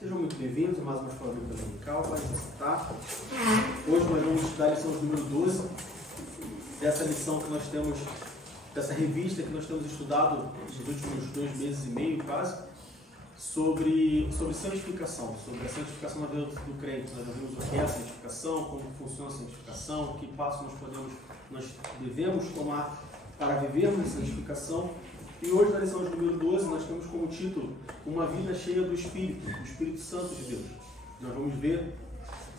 Sejam muito bem-vindos a mais uma escola bíblica dominical. Pode citar. Hoje nós vamos estudar a lição número 12, dessa lição que nós temos, dessa revista que nós temos estudado nos últimos 2 meses e meio, quase, sobre santificação, sobre a santificação na vida do crente. Nós já vimos o que é a santificação, como funciona a santificação, que passos nós devemos tomar para vivermos a santificação. E hoje, na lição de número 12, nós temos como título Uma Vida Cheia do Espírito Santo de Deus. Nós vamos ver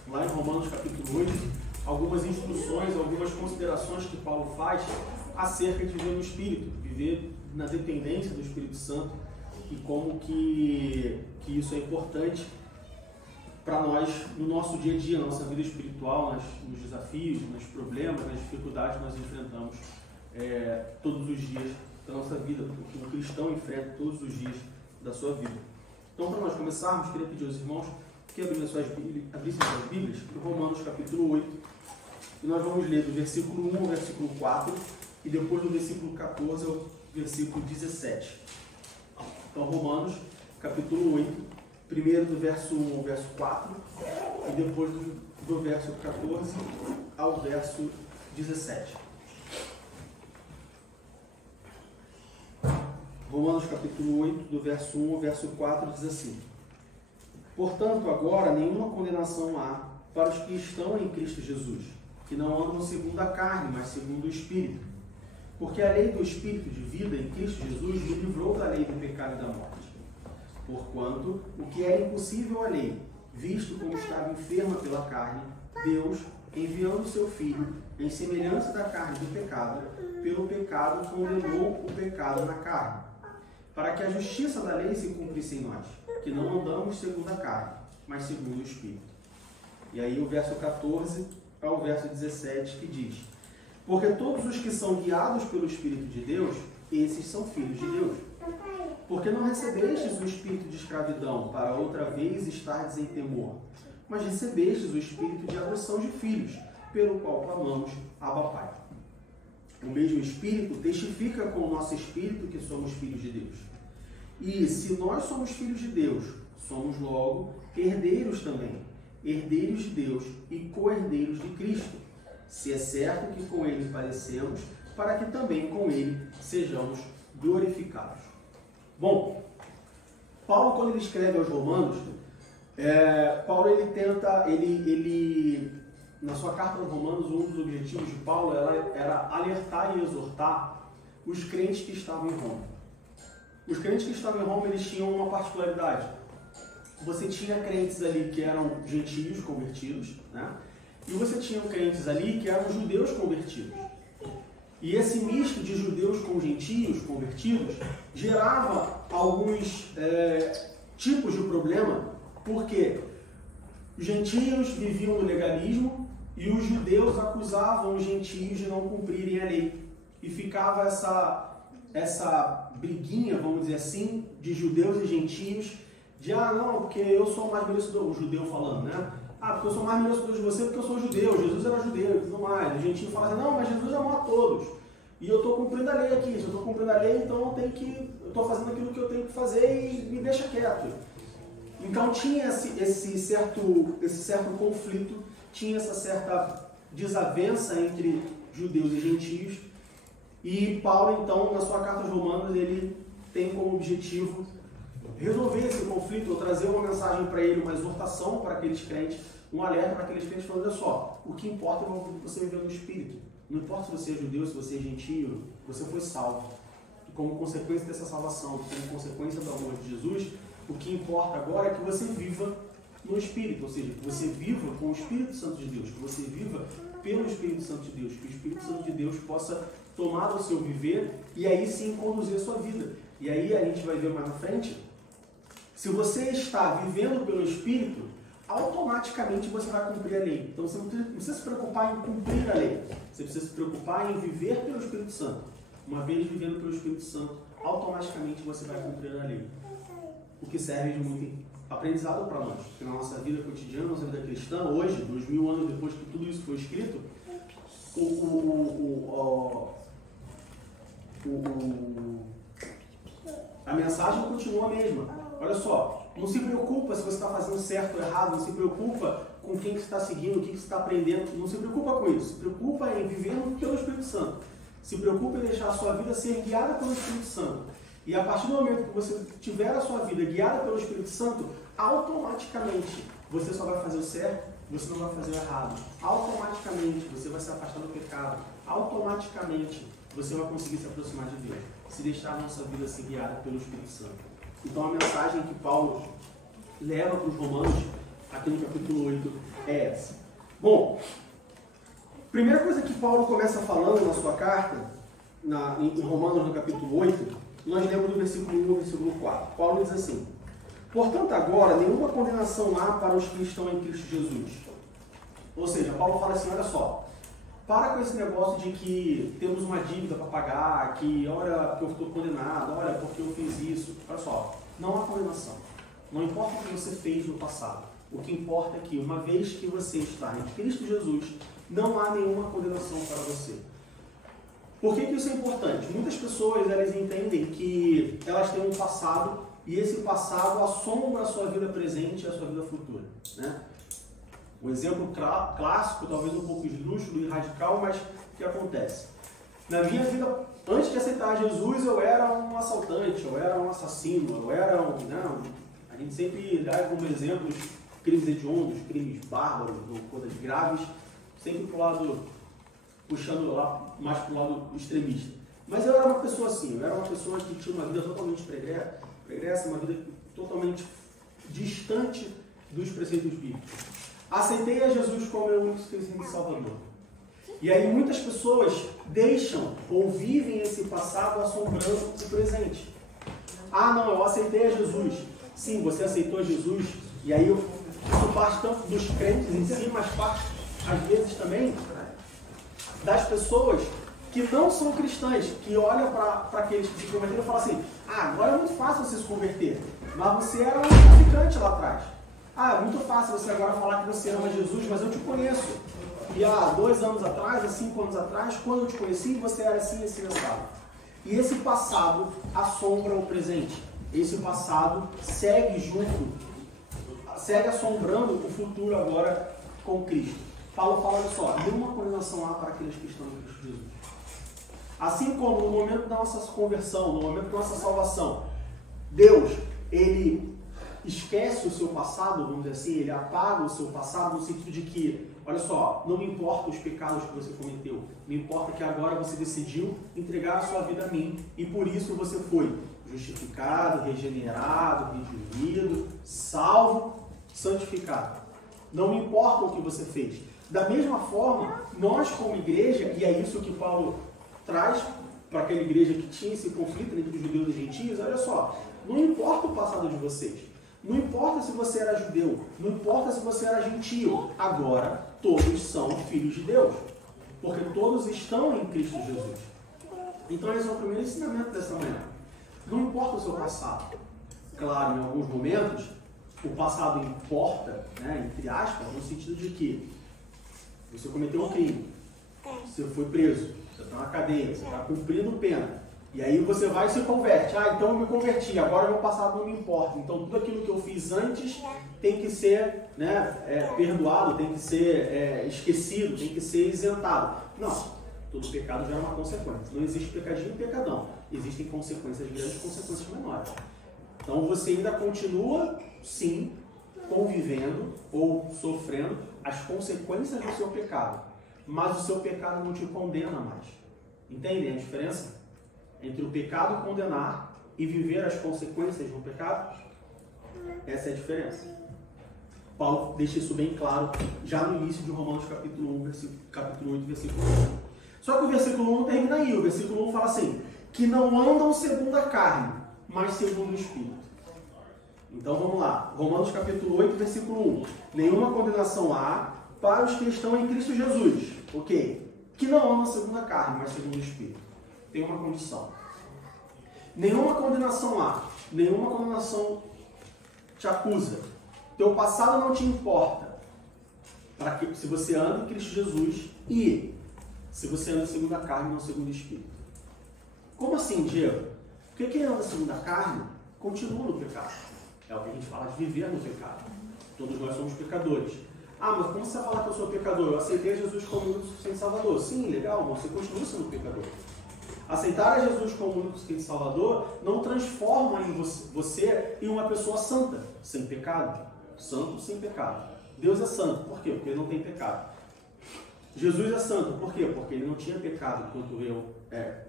lá em Romanos capítulo 8 algumas instruções, algumas considerações que Paulo faz acerca de viver no Espírito, viver na dependência do Espírito Santo e como que isso é importante para nós no nosso dia a dia, na nossa vida espiritual, nos desafios, nos problemas, nas dificuldades que nós enfrentamos todos os dias da nossa vida, que um cristão enfrenta todos os dias da sua vida. Então, para nós começarmos, queria pedir aos irmãos que abrissem suas Bíblias em Romanos capítulo 8, e nós vamos ler do versículo 1 ao versículo 4, e depois do versículo 14 ao versículo 17. Então, Romanos capítulo 8, primeiro do verso 1 ao verso 4, e depois do verso 14 ao verso 17. Romanos capítulo 8, do verso 1 ao verso 4, diz assim: Portanto, agora nenhuma condenação há para os que estão em Cristo Jesus, que não andam segundo a carne, mas segundo o Espírito. Porque a lei do Espírito de vida em Cristo Jesus me livrou da lei do pecado e da morte. Porquanto, o que era impossível à lei, visto como estava enferma pela carne, Deus, enviando o seu Filho, em semelhança da carne do pecado, pelo pecado condenou o pecado na carne, para que a justiça da lei se cumprisse em nós, que não andamos segundo a carne, mas segundo o Espírito. E aí o verso 14 ao verso 17 que diz: Porque todos os que são guiados pelo Espírito de Deus, esses são filhos de Deus. Porque não recebestes o espírito de escravidão para outra vez estardes em temor, mas recebestes o espírito de adoção de filhos, pelo qual clamamos, Abba Pai. O mesmo Espírito testifica com o nosso espírito que somos filhos de Deus. E se nós somos filhos de Deus, somos logo herdeiros também, herdeiros de Deus e co-herdeiros de Cristo, se é certo que com Ele padecemos, para que também com Ele sejamos glorificados. Bom, Paulo, quando ele escreve aos Romanos, Paulo na sua carta aos Romanos, um dos objetivos de Paulo era alertar e exortar os crentes que estavam em Roma. Os crentes que estavam em Roma, eles tinham uma particularidade. Você tinha crentes ali que eram gentios convertidos, né? E você tinha crentes ali que eram judeus convertidos. E esse misto de judeus com gentios convertidos gerava alguns tipos de problema, porque os gentios viviam no legalismo e os judeus acusavam os gentios de não cumprirem a lei. E ficava essa briguinha, vamos dizer assim, de judeus e gentios, de não, porque eu sou mais merecedor, o judeu falando, né? Porque eu sou mais merecedor de você porque eu sou judeu, Jesus era judeu e tudo mais. O gentio fala assim, não, mas Jesus amou a todos. E eu estou cumprindo a lei aqui, se eu estou cumprindo a lei, então eu estou fazendo aquilo que eu tenho que fazer e me deixa quieto. Então tinha esse certo conflito, tinha essa certa desavença entre judeus e gentios. E Paulo, então, na sua carta aos Romanos, ele tem como objetivo resolver esse conflito, ou trazer uma mensagem para ele, uma exortação para aqueles crentes, um alerta para aqueles crentes, falando: olha só, o que importa é você viver no Espírito. Não importa se você é judeu, se você é gentio, você foi salvo. E como consequência dessa salvação, como consequência do amor de Jesus, o que importa agora é que você viva no Espírito, ou seja, que você viva com o Espírito Santo de Deus, que você viva pelo Espírito Santo de Deus, que o Espírito Santo de Deus possa tomar o seu viver e aí sim conduzir a sua vida. E aí a gente vai ver mais na frente, se você está vivendo pelo Espírito, automaticamente você vai cumprir a lei. Então você não precisa se preocupar em cumprir a lei, você precisa se preocupar em viver pelo Espírito Santo. Uma vez vivendo pelo Espírito Santo, automaticamente você vai cumprir a lei. O que serve de muito aprendizado para nós, porque na nossa vida cotidiana, na nossa vida cristã, hoje, 2000 anos depois que tudo isso foi escrito, a mensagem continua a mesma. Olha só, Não se preocupa se você está fazendo certo ou errado, não se preocupa com quem que você está seguindo, o que você está aprendendo, não se preocupa com isso. Se preocupa em viver pelo Espírito Santo. Se preocupa em deixar a sua vida ser guiada pelo Espírito Santo. E a partir do momento que você tiver a sua vida guiada pelo Espírito Santo, automaticamente você só vai fazer o certo, você não vai fazer o errado. Automaticamente você vai se afastar do pecado. Automaticamente você vai conseguir se aproximar de Deus. Se deixar a nossa vida ser guiada pelo Espírito Santo. Então a mensagem que Paulo leva para os romanos, aqui no capítulo 8, é essa. Bom, primeira coisa que Paulo começa falando na sua carta, em Romanos no capítulo 8, nós lemos do versículo 1 ao versículo 4. Paulo diz assim: portanto agora nenhuma condenação há para os que estão em Cristo Jesus. Ou seja, Paulo fala assim, olha só, para com esse negócio de que temos uma dívida para pagar, que olha que eu estou condenado, olha porque eu fiz isso. Olha só, não há condenação. Não importa o que você fez no passado. O que importa é que, uma vez que você está em Cristo Jesus, não há nenhuma condenação para você. Por que isso é importante? Muitas pessoas elas entendem que elas têm um passado e esse passado assombra a sua vida presente e a sua vida futura. Né? Um exemplo clássico, talvez um pouco esdrúxulo e radical, mas o que acontece? Na minha vida, antes de aceitar Jesus, eu era um assaltante, eu era um assassino, eu era um... Não, a gente sempre dá como exemplos crimes hediondos, crimes bárbaros, coisas graves, sempre pro lado, puxando lá mais para o lado extremista. Mas eu era uma pessoa assim, eu era uma pessoa que tinha uma vida totalmente pregressa, uma vida totalmente distante dos preceitos bíblicos. Aceitei a Jesus como meu único e Salvador. E aí muitas pessoas deixam ou vivem esse passado assombrando o presente. Ah, não, eu aceitei a Jesus. Sim, você aceitou Jesus. E aí isso parte tanto dos crentes em si, mas parte, às vezes, também das pessoas que não são cristãs, que olham para aqueles que se converteram e falam assim, ah, agora é muito fácil você se converter, mas você era um traficante lá atrás. Ah, é muito fácil você agora falar que você ama Jesus, mas eu te conheço. E há 2 anos atrás, há 5 anos atrás, quando eu te conheci, você era assim, assim, assado. E esse passado assombra o presente. Esse passado segue assombrando o futuro agora com Cristo. Paulo fala, olha só, nenhuma condenação há para aqueles que estão em Cristo Jesus. Assim como no momento da nossa conversão, no momento da nossa salvação, Deus, Ele esquece o seu passado, vamos dizer assim, Ele apaga o seu passado no sentido de que, olha só, não me importa os pecados que você cometeu, me importa que agora você decidiu entregar a sua vida a mim e por isso você foi justificado, regenerado, redimido, salvo, santificado. Não me importa o que você fez. Da mesma forma, nós como igreja, e é isso que Paulo traz para aquela igreja que tinha esse conflito entre os judeus e gentios, olha só, não importa o passado de vocês, não importa se você era judeu, não importa se você era gentio, agora todos são filhos de Deus, porque todos estão em Cristo Jesus. Então esse é o primeiro ensinamento dessa manhã. Não importa o seu passado. Claro, em alguns momentos, o passado importa, né, entre aspas, no sentido de que você cometeu um crime, você foi preso, você está na cadeia, você está cumprindo pena. E aí você vai e se converte. Ah, então eu me converti, agora o meu passado não me importa. Então tudo aquilo que eu fiz antes tem que ser, né, perdoado, tem que ser esquecido, tem que ser isentado. Não, todo pecado gera uma consequência. Não existe pecadinho e pecadão. Existem consequências grandes e consequências menores. Então você ainda continua, sim, convivendo ou sofrendo as consequências do seu pecado. Mas o seu pecado não te condena mais. Entendem a diferença? Entre o pecado condenar e viver as consequências do pecado? Essa é a diferença. Paulo deixa isso bem claro já no início de Romanos capítulo 1, capítulo 8, versículo 1. Só que o versículo 1 não termina aí. O versículo 1 fala assim, que não andam segundo a carne, mas segundo o Espírito. Então vamos lá. Romanos capítulo 8, versículo 1. Nenhuma condenação há para os que estão em Cristo Jesus. Ok? Que não andam segundo a carne, mas segundo o Espírito. Tem uma condição. Nenhuma condenação há. Nenhuma condenação te acusa. Teu passado não te importa. Para que, se você anda em Cristo Jesus e se você anda segundo a carne, não segundo o Espírito. Como assim, Diego? Porque quem anda segundo a carne continua no pecado. É o que a gente fala de viver no pecado. Todos nós somos pecadores. Ah, mas como você vai falar que eu sou pecador? Eu aceitei Jesus como único suficiente Salvador. Sim, legal, você continua sendo pecador. Aceitar a Jesus como único suficiente Salvador não transforma em você em uma pessoa santa, sem pecado. Santo sem pecado. Deus é santo. Por quê? Porque ele não tem pecado. Jesus é santo. Por quê? Porque ele não tinha pecado quando veio.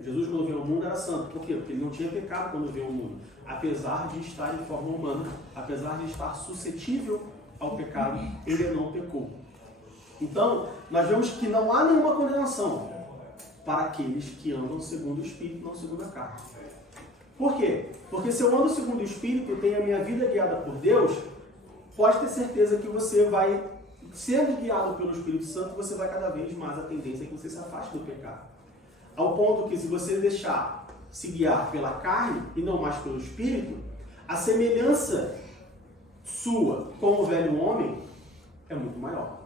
Jesus, quando veio ao mundo, era santo. Por quê? Porque ele não tinha pecado quando veio ao mundo. Apesar de estar em forma humana, apesar de estar suscetível ao pecado, ele não pecou. Então, nós vemos que não há nenhuma condenação para aqueles que andam segundo o Espírito, não segundo a carne. Por quê? Porque se eu ando segundo o Espírito, tenho a minha vida guiada por Deus, pode ter certeza que você vai, sendo guiado pelo Espírito Santo, você vai cada vez mais a tendência que você se afaste do pecado. Ao ponto que se você deixar se guiar pela carne e não mais pelo Espírito, a semelhança sua com o velho homem é muito maior.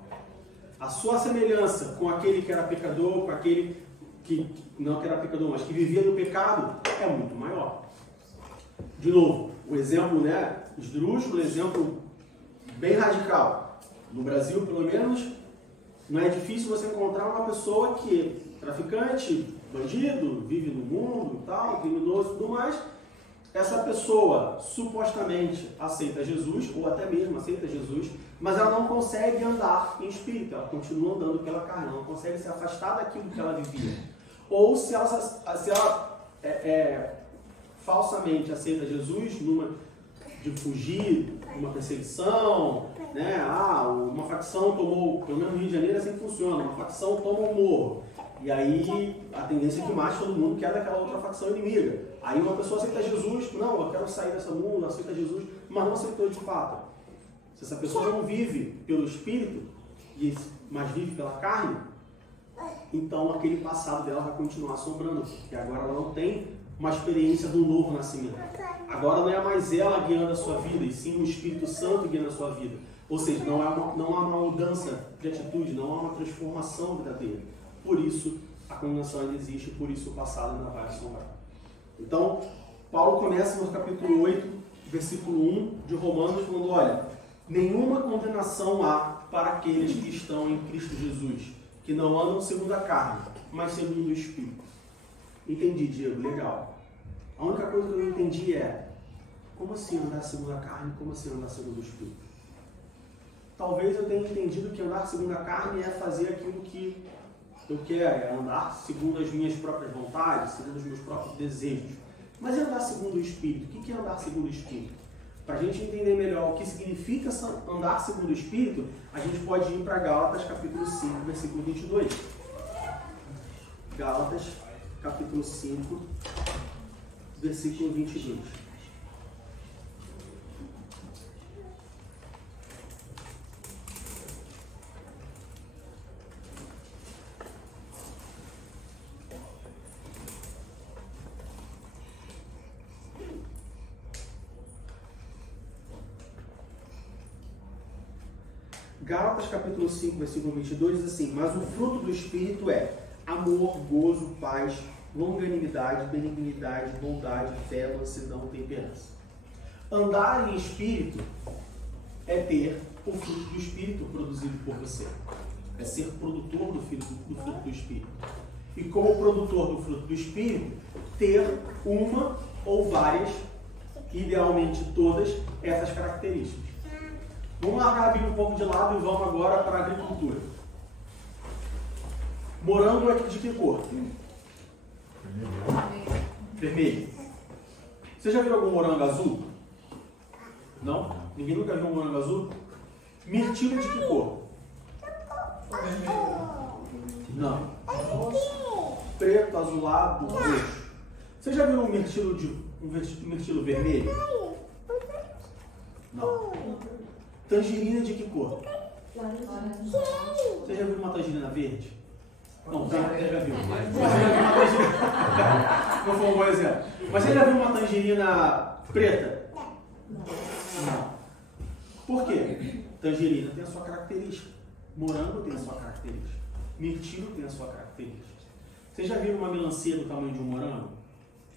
A sua semelhança com aquele que era pecador, com aquele que não que era pecador, mas que vivia no pecado, é muito maior. De novo, o exemplo, esdrúxulo, exemplo bem radical. No Brasil, pelo menos, não é difícil você encontrar uma pessoa que é traficante, bandido, vive no mundo, tal, criminoso e tudo mais. Essa pessoa supostamente aceita Jesus, ou até mesmo aceita Jesus, mas ela não consegue andar em espírito, ela continua andando pela carne, ela não consegue se afastar daquilo que ela vivia. Ou se ela falsamente aceita Jesus numa de fugir, uma perseguição, uma facção tomou, pelo menos no Rio de Janeiro assim funciona, uma facção toma um morro. E aí a tendência é que mais todo mundo quer daquela outra facção inimiga. Aí uma pessoa aceita Jesus, não, eu quero sair dessa mundo, aceita Jesus, mas não aceitou de fato. Se essa pessoa não vive pelo Espírito, mas vive pela carne, então aquele passado dela vai continuar assombrando, porque agora ela não tem uma experiência do novo nascimento. Agora não é mais ela guiando a sua vida, e sim o Espírito Santo guiando a sua vida. Ou seja, não há uma mudança de atitude, não há uma transformação verdadeira. Por isso a condenação ainda existe, por isso o passado ainda vai assombrar. Então, Paulo começa no capítulo 8, versículo 1 de Romanos, falando, olha, nenhuma condenação há para aqueles que estão em Cristo Jesus, que não andam segundo a carne, mas segundo o Espírito. Entendi, Diego, legal. A única coisa que eu não entendi é, como assim andar segundo a carne, como assim andar segundo o Espírito? Talvez eu tenha entendido que andar segundo a carne é fazer aquilo que eu quero, é andar segundo as minhas próprias vontades, segundo os meus próprios desejos. Mas é andar segundo o Espírito. O que é andar segundo o Espírito? Para a gente entender melhor o que significa andar segundo o Espírito, a gente pode ir para Gálatas capítulo 5, versículo 22. Gálatas capítulo 5, versículo 22. Gálatas capítulo 5, versículo 22 diz assim, mas o fruto do Espírito é amor, gozo, paz, longanimidade, benignidade, bondade, fé, mansidão, temperança. Andar em Espírito é ter o fruto do Espírito produzido por você. É ser produtor do fruto do Espírito. E como produtor do fruto do Espírito, ter uma ou várias, idealmente todas, essas características. Vamos largar a Bíblia um pouco de lado e vamos agora para a agricultura. Morango é de que cor? Vermelho. Você já viu algum morango azul? Não? Ninguém nunca viu um morango azul? Mirtilo de que cor? Não. Preto, azulado, roxo. Você já viu um mirtilo vermelho? Não. Tangerina de que cor? Você já viu uma tangerina verde? Não, você já viu. Mas você já viu uma tangerina... Não foi um bom exemplo. Mas você já viu uma tangerina preta? Não. Por quê? Tangerina tem a sua característica. Morango tem a sua característica. Mirtilo tem a sua característica. Você já viu uma melancia do tamanho de um morango?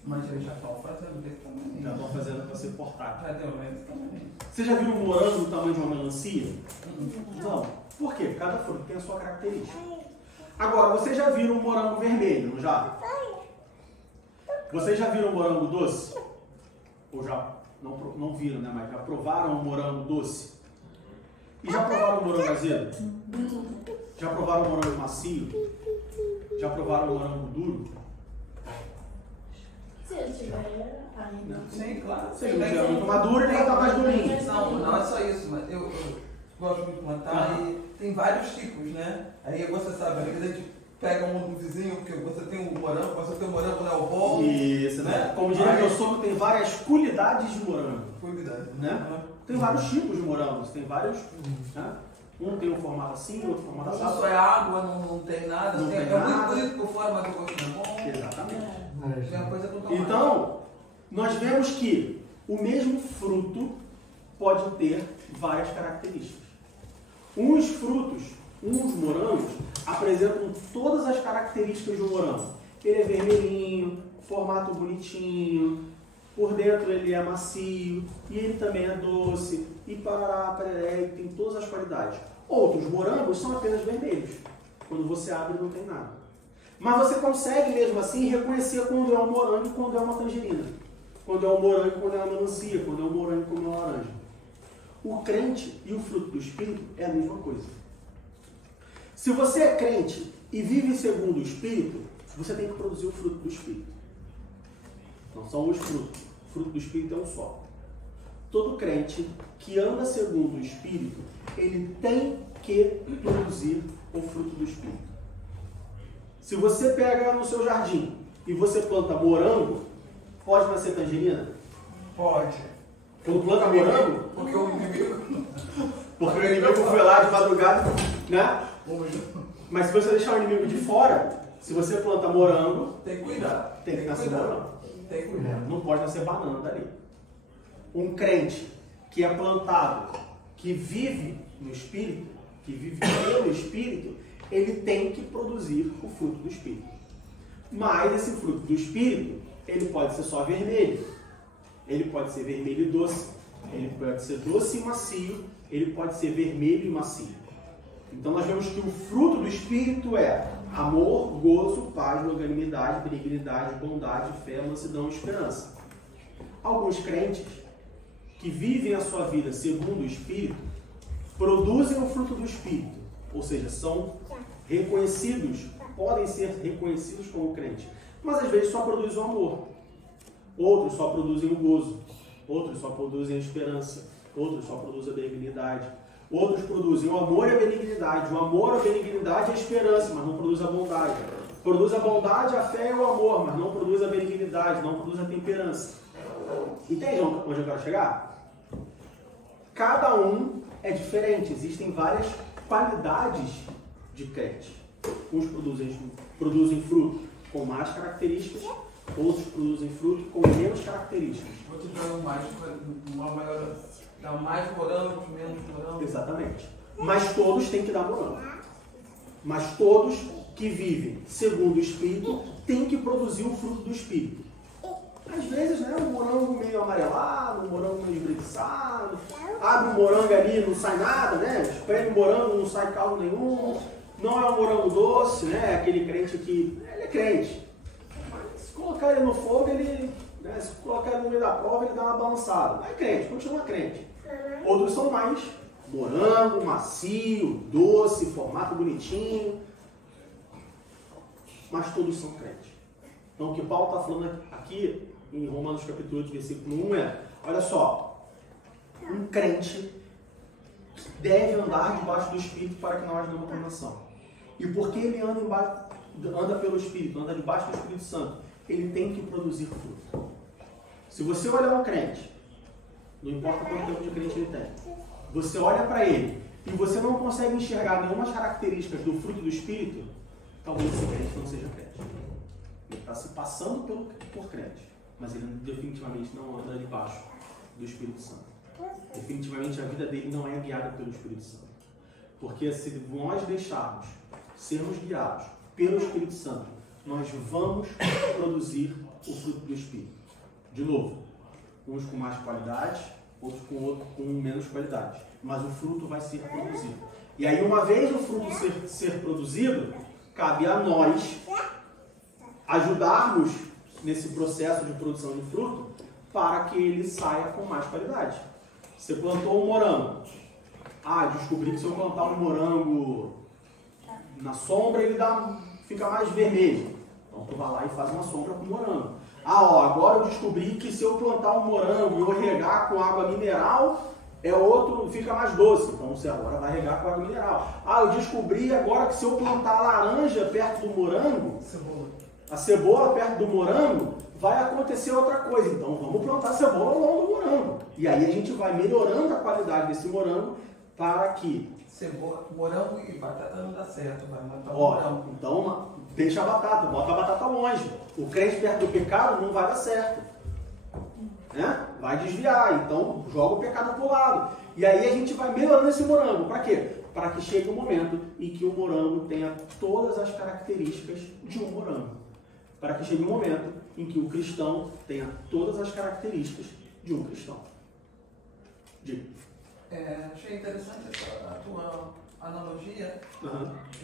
Mas eles já estão fazendo desse tamanho. Já estão fazendo com ser portátil. Também. Você já viu um morango do tamanho de uma melancia? Não. Por quê? Cada fruto tem a sua característica. Agora, vocês já viram um morango vermelho, não já? Vocês já viram um morango doce? Ou já não viram, né? Mas já provaram um morango doce? E já provaram um morango azedo? Já provaram um morango macio? Já provaram um morango duro? Se ele tiver ainda. Sim, claro. Se ele não tiver muito maduro, ele vai estar mais durinho. Não é só isso, mas eu gosto muito de plantar e tem vários tipos, né? Aí você sabe, a gente pega um do vizinho, porque você tem um morango, você tem um morango, né? O bom. Isso, né? Como diria meu sogro, tem várias qualidades de morango. Qualidade, né? Tem vários tipos de morangos, tem vários. Né? Um tem um formato assim, outro formato assim. Só é água, não tem nada. Não tem é nada. muito bonito por fora, mas o gosto não é bom. Exatamente. É uma coisa totalmente. Então, nós vemos que o mesmo fruto pode ter várias características. Uns frutos, uns morangos, apresentam todas as características do morango. Ele é vermelhinho, formato bonitinho, por dentro ele é macio, e ele também é doce, e parará, pararé, tem todas as qualidades. Outros morangos são apenas vermelhos. Quando você abre, não tem nada. Mas você consegue mesmo assim reconhecer quando é um morango e quando é uma tangerina. Quando é um morango e quando é uma melancia, quando é um morango e quando é uma laranja. O crente e o fruto do Espírito é a mesma coisa. Se você é crente e vive segundo o Espírito, você tem que produzir o fruto do Espírito. Não são os frutos. O fruto do Espírito é um só. Todo crente que anda segundo o Espírito, ele tem que produzir o fruto do Espírito. Se você pega no seu jardim e você planta morango, pode nascer tangerina? Pode. Quando planta morango? Porque o inimigo. Porque o inimigo foi lá de madrugada, né? Mas se você deixar o inimigo de fora, se você planta morango, Tem que cuidar. tem que nascer morango. Tem que cuidar. Não pode nascer banana dali. Um crente que é plantado, que vive no Espírito, que vive pelo Espírito, ele tem que produzir o fruto do Espírito. Mas esse fruto do Espírito, ele pode ser só vermelho. Ele pode ser vermelho e doce. Ele pode ser doce e macio. Ele pode ser vermelho e macio. Então nós vemos que o fruto do Espírito é amor, gozo, paz, longanimidade, benignidade, bondade, fé, mansidão e esperança. Alguns crentes que vivem a sua vida segundo o Espírito produzem o fruto do Espírito, ou seja, são reconhecidos, podem ser reconhecidos como crentes, mas às vezes só produzem o amor. Outros só produzem o gozo, outros só produzem a esperança, outros só produzem a benignidade. Outros produzem o amor e a benignidade. O amor, a benignidade e a esperança, mas não produz a bondade. Produz a bondade, a fé e o amor, mas não produz a benignidade, não produz a temperança. Entende onde eu quero chegar? Cada um é diferente. Existem várias qualidades de crente. Uns produzem fruto com mais características, outros produzem fruto com menos características. Vou te dar uma maior. Dá mais morango, menos morango. Exatamente. Mas todos têm que dar morango. Mas todos que vivem segundo o Espírito têm que produzir o fruto do Espírito. Às vezes, né, um morango meio amarelado, um morango meio esbreguiçado, abre um morango ali e não sai nada, né? Espreme o morango, não sai caldo nenhum. Não é um morango doce, né? Aquele crente que... Ele é crente. Mas se colocar ele no fogo, ele... Né, se colocar ele no meio da prova, ele dá uma balançada. Não é crente, continua crente. Outros são mais morango, macio, doce, formato bonitinho. Mas todos são crentes. Então o que Paulo está falando aqui em Romanos capítulo 8, versículo 1 é, olha só, um crente deve andar debaixo do Espírito para que não haja nenhuma condenação. E porque ele anda pelo Espírito, anda debaixo do Espírito Santo, ele tem que produzir fruto. Se você olhar um crente, não importa quanto tempo de crente ele tem, você olha para ele e você não consegue enxergar nenhuma características do fruto do Espírito, talvez esse crente não seja crente. Ele está se passando por crente, mas ele definitivamente não anda debaixo do Espírito Santo. Definitivamente a vida dele não é guiada pelo Espírito Santo. Porque se nós deixarmos sermos guiados pelo Espírito Santo, nós vamos produzir o fruto do Espírito. De novo, uns com mais qualidade, outros com menos qualidade. Mas o fruto vai ser produzido. E aí, uma vez o fruto ser produzido, cabe a nós ajudarmos nesse processo de produção de fruto para que ele saia com mais qualidade. Você plantou um morango. Descobri que se eu plantar um morango na sombra, ele fica mais vermelho. Então, tu vai lá e faz uma sombra com o morango. Agora eu descobri que se eu plantar um morango e eu regar com água mineral, fica mais doce. Então você agora vai regar com água mineral. Eu descobri agora que se eu plantar a laranja perto do morango, a cebola perto do morango, vai acontecer outra coisa. Então vamos plantar cebola ao longo do morango. E aí a gente vai melhorando a qualidade desse morango para que... Cebola, morango e batata não dá certo, vai matar o morango. Então deixa a batata, bota a batata longe. O crente perto do pecado não vai dar certo. Né? Vai desviar, então joga o pecado para o lado. E aí a gente vai melhorando esse morango. Para quê? Para que chegue um momento em que o morango tenha todas as características de um morango. Para que chegue um momento em que o cristão tenha todas as características de um cristão. Diga. Achei interessante a tua analogia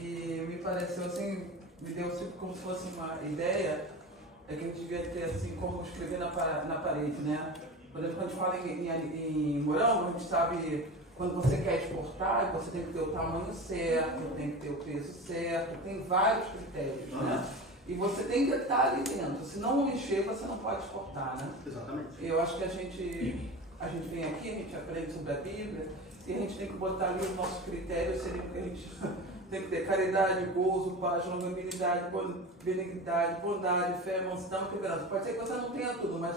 e me pareceu assim, me deu como se fosse uma ideia que a gente devia ter assim como escrever na parede, né? Por exemplo, quando a gente fala em morango, a gente sabe quando você quer exportar, você tem que ter o tamanho certo, tem que ter o peso certo, tem vários critérios, né? E você tem que estar ali dentro, se não mexer, você não pode exportar, né? Exatamente. Eu acho que a gente vem aqui, a gente aprende sobre a Bíblia e a gente tem que botar ali os nossos critérios, seria que a gente tem que ter caridade, gozo, paz, longanimidade, benignidade, bondade, fé, mansidão e temperança. Pode ser que você não tenha tudo, mas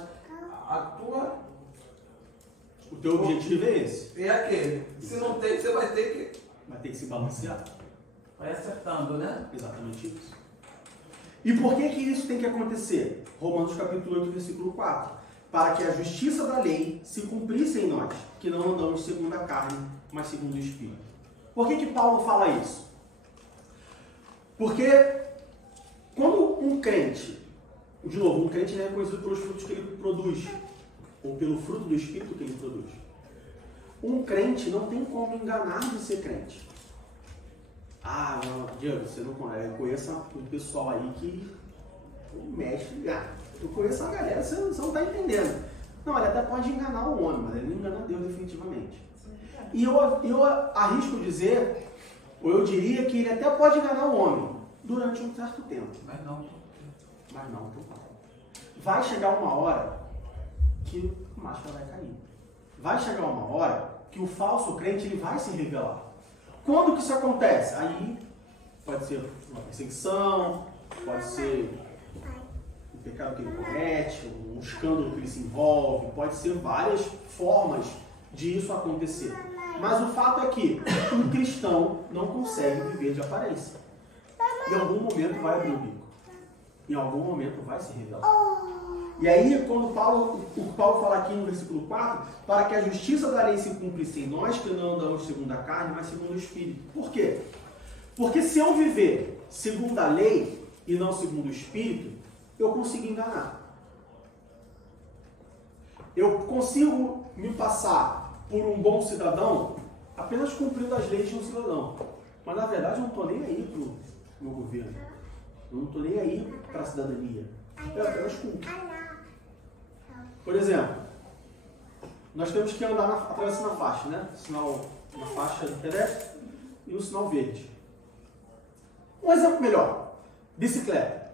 o teu objetivo é esse. É aquele. Se não tem, você vai ter que... Vai ter que se balancear. Vai acertando, né? Exatamente isso. E por que isso tem que acontecer? Romanos capítulo 8, versículo 4. Para que a justiça da lei se cumprisse em nós, que não andamos segundo a carne, mas segundo o Espírito. Por que Paulo fala isso? Porque quando um crente, de novo, um crente é reconhecido pelos frutos que ele produz, ou pelo fruto do Espírito que ele produz. Um crente não tem como enganar de ser crente. Não, Diego, você não conhece. Eu conheço um pessoal aí que mexe. Eu conheço uma galera, você não está entendendo. Não, ele até pode enganar o homem, mas ele não engana Deus definitivamente. E eu arrisco dizer, ou eu diria que ele até pode enganar o homem durante um certo tempo. Mas não. Vai chegar uma hora que a máscara vai cair. Vai chegar uma hora que o falso crente ele vai se revelar. Quando que isso acontece? Aí pode ser uma perseguição, pode ser um pecado que ele comete, um escândalo que ele se envolve, pode ser várias formas de isso acontecer. Mas o fato é que um cristão não consegue viver de aparência. Em algum momento vai abrir o bico. Em algum momento vai se revelar. E aí, quando o Paulo fala aqui no versículo 4, para que a justiça da lei se cumprisse em nós, que não andamos segundo a carne, mas segundo o Espírito. Por quê? Porque se eu viver segundo a lei e não segundo o Espírito, eu consigo enganar. Eu consigo me passar por um bom cidadão apenas cumprindo as leis de um cidadão. Mas na verdade eu não estou nem aí para o meu governo. Eu não estou nem aí para a cidadania. Eu apenas cumpro. Por exemplo, nós temos que andar atravessando a faixa, né? Sinal na faixa do pedestre e o sinal verde. Um exemplo melhor: bicicleta.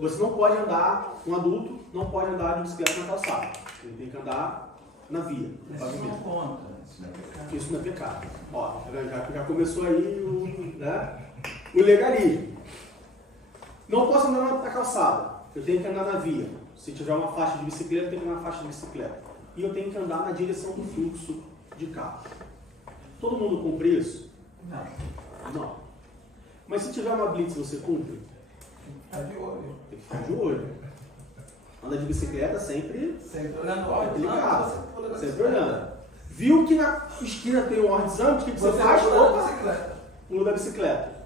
Você não pode andar, um adulto não pode andar de bicicleta na calçada. Ele tem que andar na via. Isso não conta, isso não é pecado. Isso não é pecado. Ó, já começou aí o legalismo. Não posso andar na calçada, eu tenho que andar na via. Se tiver uma faixa de bicicleta, eu tenho que andar na faixa de bicicleta. E eu tenho que andar na direção do fluxo de carro. Todo mundo cumpre isso? Não. Mas se tiver uma blitz, você cumpre? Tem que ficar de olho. Tem que ficar de olho. Anda de bicicleta sempre olhando o ordem ligado. Sempre olhando. Viu que na esquina tem um ordem, o que você faz? Pula da bicicleta.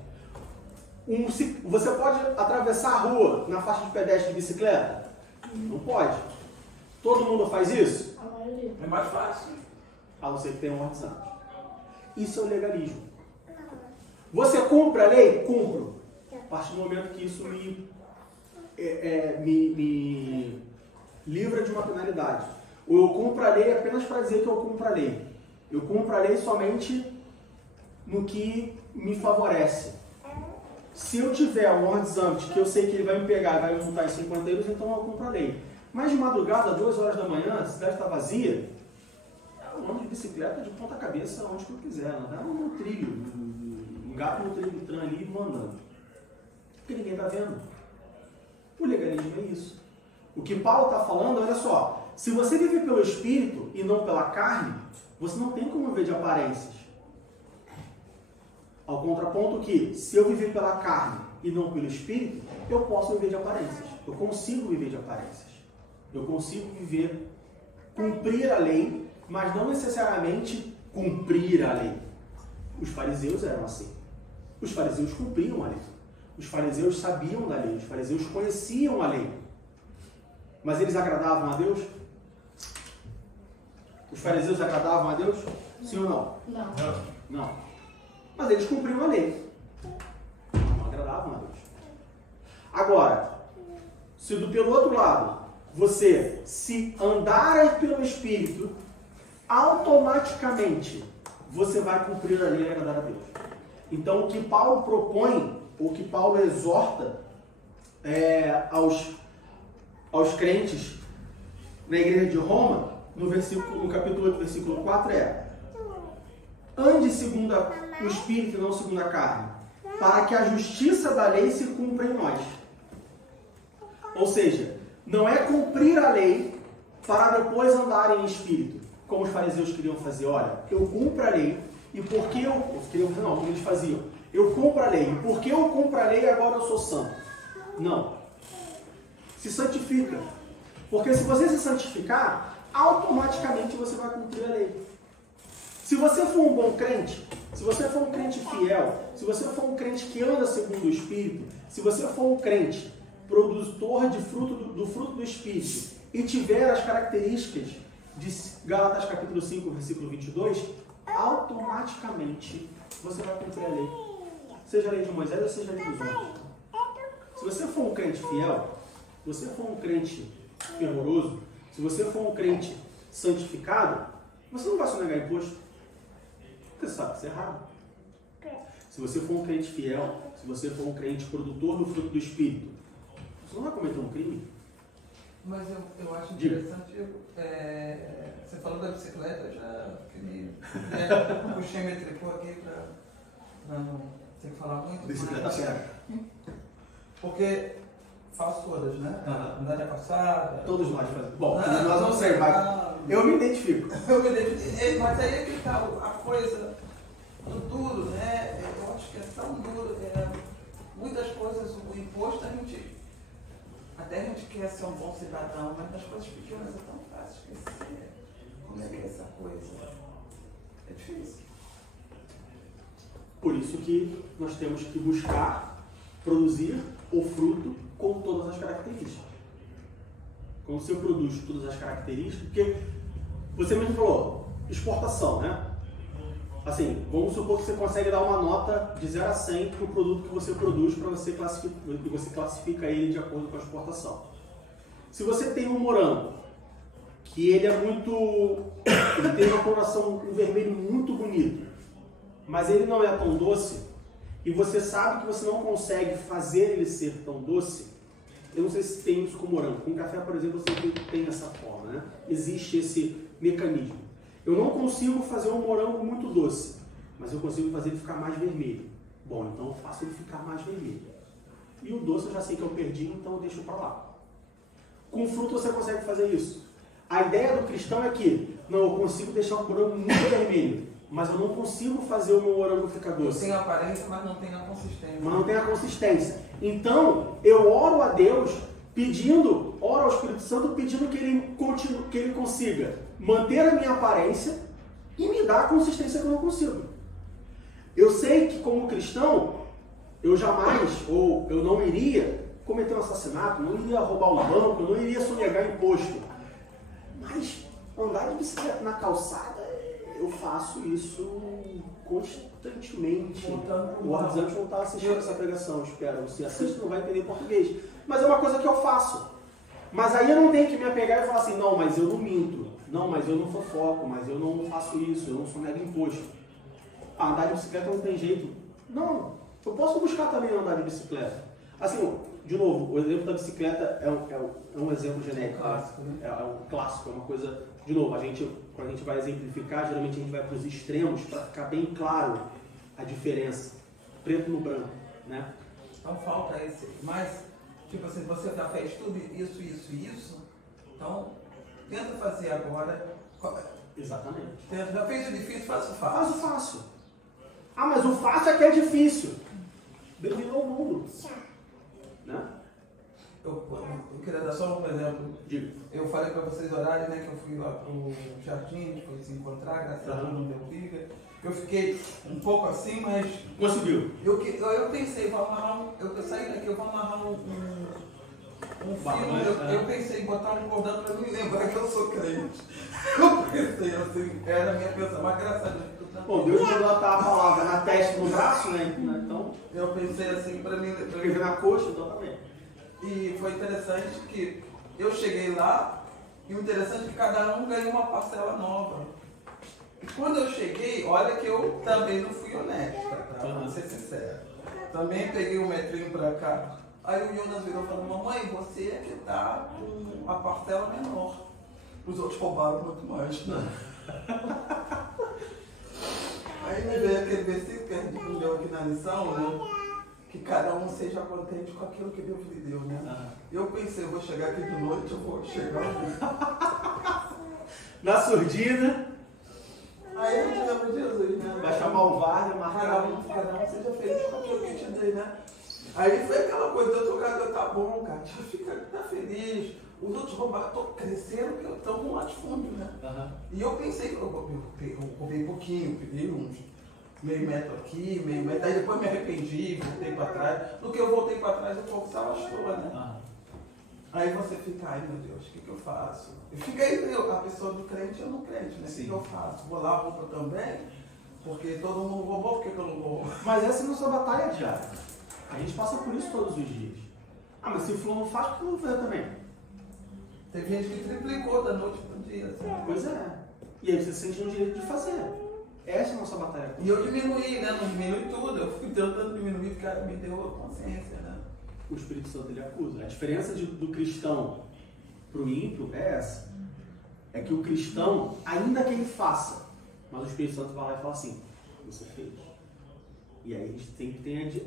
Você pode atravessar a rua na faixa de pedestre de bicicleta? Não pode. Todo mundo faz isso? A maioria. É mais fácil. A não ser que tenha um ordenado. Isso é o legalismo. Você cumpre a lei? Cumpro. A partir do momento que isso me livra de uma penalidade. Ou eu cumpro a lei apenas para dizer que eu cumpro a lei. Eu cumpro a lei somente no que me favorece. Se eu tiver um ordem que eu sei que ele vai me pegar e vai me multar em 50 euros, então eu cumpro a lei. Mas de madrugada, 2 horas da manhã, a cidade está vazia, eu ando de bicicleta de ponta cabeça onde eu quiser, andar no trilho, gato no trilho do trem ali e vou andando. Porque ninguém está vendo. O legalismo é isso. O que Paulo está falando, olha só, se você vive pelo Espírito e não pela carne, você não tem como viver de aparências. Ao contraponto que, se eu viver pela carne e não pelo Espírito, eu posso viver de aparências. Eu consigo viver de aparências. Eu consigo viver, cumprir a lei, mas não necessariamente cumprir a lei. Os fariseus eram assim. Os fariseus cumpriam a lei. Os fariseus sabiam da lei. Os fariseus conheciam a lei. Mas eles agradavam a Deus? Os fariseus agradavam a Deus? Sim ou não? Não. Não. Mas eles cumpriam a lei. Não agradavam a Deus. Agora, se pelo outro lado, você se andar pelo Espírito, automaticamente você vai cumprir a lei e agradar a Deus. Então, o que Paulo propõe, ou o que Paulo exorta aos crentes na igreja de Roma, no capítulo 8, versículo 4, ande segundo o Espírito e não segundo a carne, para que a justiça da lei se cumpra em nós. Ou seja, não é cumprir a lei para depois andar em Espírito, como os fariseus queriam fazer. Olha, eu cumpro a lei, e porque como eles faziam, eu cumpro a lei, e porque eu cumpro a lei, agora eu sou santo. Não. Se santifica. Porque se você se santificar, automaticamente você vai cumprir a lei. Se você for um bom crente, se você for um crente fiel, se você for um crente que anda segundo o Espírito, se você for um crente produtor de do fruto do Espírito e tiver as características de Gálatas capítulo 5, versículo 22, automaticamente você vai cumprir a lei. Seja a lei de Moisés ou seja a lei dos homens. Se você for um crente fiel, se você for um crente fervoroso, se você for um crente santificado, você não vai sonegar imposto. Porque você sabe que isso é errado. Se você for um crente fiel, se você for um crente produtor do fruto do Espírito, você não vai cometer um crime. Mas eu acho interessante, você falou da bicicleta, eu já puxei meu tricô aqui para não ter que falar muito. Bicicleta certa. Porque faço todas, né? Andar de passada. Todos nós fazemos. Bom, nós vamos ser, eu me identifico. Eu me identifico. Mas aí é que está a coisa do duro, né? Eu acho que é tão duro. Muitas coisas, o imposto, até a gente quer ser um bom cidadão, mas nas coisas pequenas é tão fácil esquecer. Como é que é essa coisa? É difícil. Por isso que nós temos que buscar produzir o fruto com todas as características. Quando você produz todas as características, porque você mesmo falou, exportação, né? Assim, vamos supor que você consegue dar uma nota de 0 a 100 para o produto que você produz para você classifica ele de acordo com a exportação. Se você tem um morango, que ele tem uma coloração, um vermelho muito bonito, mas ele não é tão doce, e você sabe que você não consegue fazer ele ser tão doce, eu não sei se tem isso com morango. Com café, por exemplo, você tem essa forma, né? Existe esse mecanismo. Eu não consigo fazer um morango muito doce, mas eu consigo fazer ele ficar mais vermelho. Bom, então eu faço ele ficar mais vermelho. E o doce eu já sei que eu perdi, então eu deixo para lá. Com fruto você consegue fazer isso. A ideia do cristão é que, não, eu consigo deixar o morango muito vermelho, mas eu não consigo fazer o meu morango ficar doce. Tem a aparência, mas não tem a consistência. Mas não tem a consistência. Então, eu oro a Deus oro ao Espírito Santo pedindo que ele consiga manter a minha aparência e me dar a consistência que eu não consigo. Eu sei que como cristão, eu jamais, ou eu não iria cometer um assassinato, não iria roubar um banco, eu não iria sonegar imposto. Mas andar de bicicleta na calçada, eu faço isso constantemente. O WhatsApp não está assistindo essa pregação, espero. Se assiste, não vai entender português. Mas é uma coisa que eu faço. Mas aí eu não tenho que me apegar e falar assim, não, mas eu não minto. Não, mas eu não fofoco, mas eu não faço isso, eu não sou mega imposto. Andar de bicicleta não tem jeito. Não, eu posso buscar também andar de bicicleta. Assim, de novo, o exemplo da bicicleta é um exemplo genérico. Clássico, né? É um clássico, é uma coisa... De novo, quando a gente vai exemplificar, geralmente a gente vai para os extremos para ficar bem claro a diferença. Preto no branco, né? Então falta esse. Mas, tipo assim, você já fez tudo isso. Então, tenta fazer agora. Exatamente. Já fez o difícil, faz o Faz fácil. o fácil. Ah, mas o fácil é que é difícil. Bem-vindo ao mundo. Né? Eu queria dar só um exemplo. Diga. Eu falei para vocês orarem, né, que eu fui lá pro jardim, a gente foi se encontrar, graças a Deus não deu briga. Eu fiquei um pouco assim, mas... Conseguiu. Eu pensei, eu saí daqui, eu vou amarrar um filme, eu pensei em botar um cordão para me lembrar que eu sou crente. Eu pensei assim, era a minha pensa, mas graças a Deus. Bom, Deus mandou a palavra na testa, no braço, né? Então, eu pensei assim para mim... escrever na coxa, então também. E foi interessante que eu cheguei lá e o interessante é que cada um ganhou uma parcela nova. E quando eu cheguei, olha que eu também não fui honesta, tá? Vou ser sincero. Também peguei um metrinho pra cá. Aí o Jonas virou e falou, mamãe, você é que tá com a parcela menor. Os outros roubaram muito mais, né? Aí me veio aquele versículo que a gente leu aqui na lição, né? Que cada um seja contente com aquilo que Deus lhe deu, né? Eu pensei, eu vou chegar aqui de noite, eu vou chegar na surdina. Aí a gente lembra de Jesus, né? Vai chamar o VAR, marcar. Cada um seja feliz com aquilo que te dei, né? Aí foi aquela coisa, eu tô cara, tá bom, cara, já fica tá feliz. Os outros roubaram, tô crescendo, porque eu tô no latifúndio, né? E eu pensei, eu roubei pouquinho, peguei uns meio metro aqui, meio metro, aí depois me arrependi, voltei para trás. No que eu voltei para trás, o fogo se alastrou, né? Aí você fica, ai meu Deus, o que eu faço? E fica aí a pessoa do crente e eu não crente, né? O que eu faço? Vou lá, roubo também, porque todo mundo roubou, por que eu não roubo? Mas essa é a nossa batalha diária. A gente passa por isso todos os dias. Ah, mas se o fulano não faz, por que eu não vou fazer também? Teve gente que triplicou da noite pro dia. Assim. Pois é. E aí você sente no direito de fazer. Essa é a nossa batalha. E eu diminuí, né? Não diminui tudo. Eu fui tentando diminuir porque ela me deu a consciência, né? O Espírito Santo ele acusa. A diferença do cristão pro ímpio é essa. É que o cristão, ainda que ele faça, mas o Espírito Santo vai lá e fala assim, você fez. E aí a gente tem que ter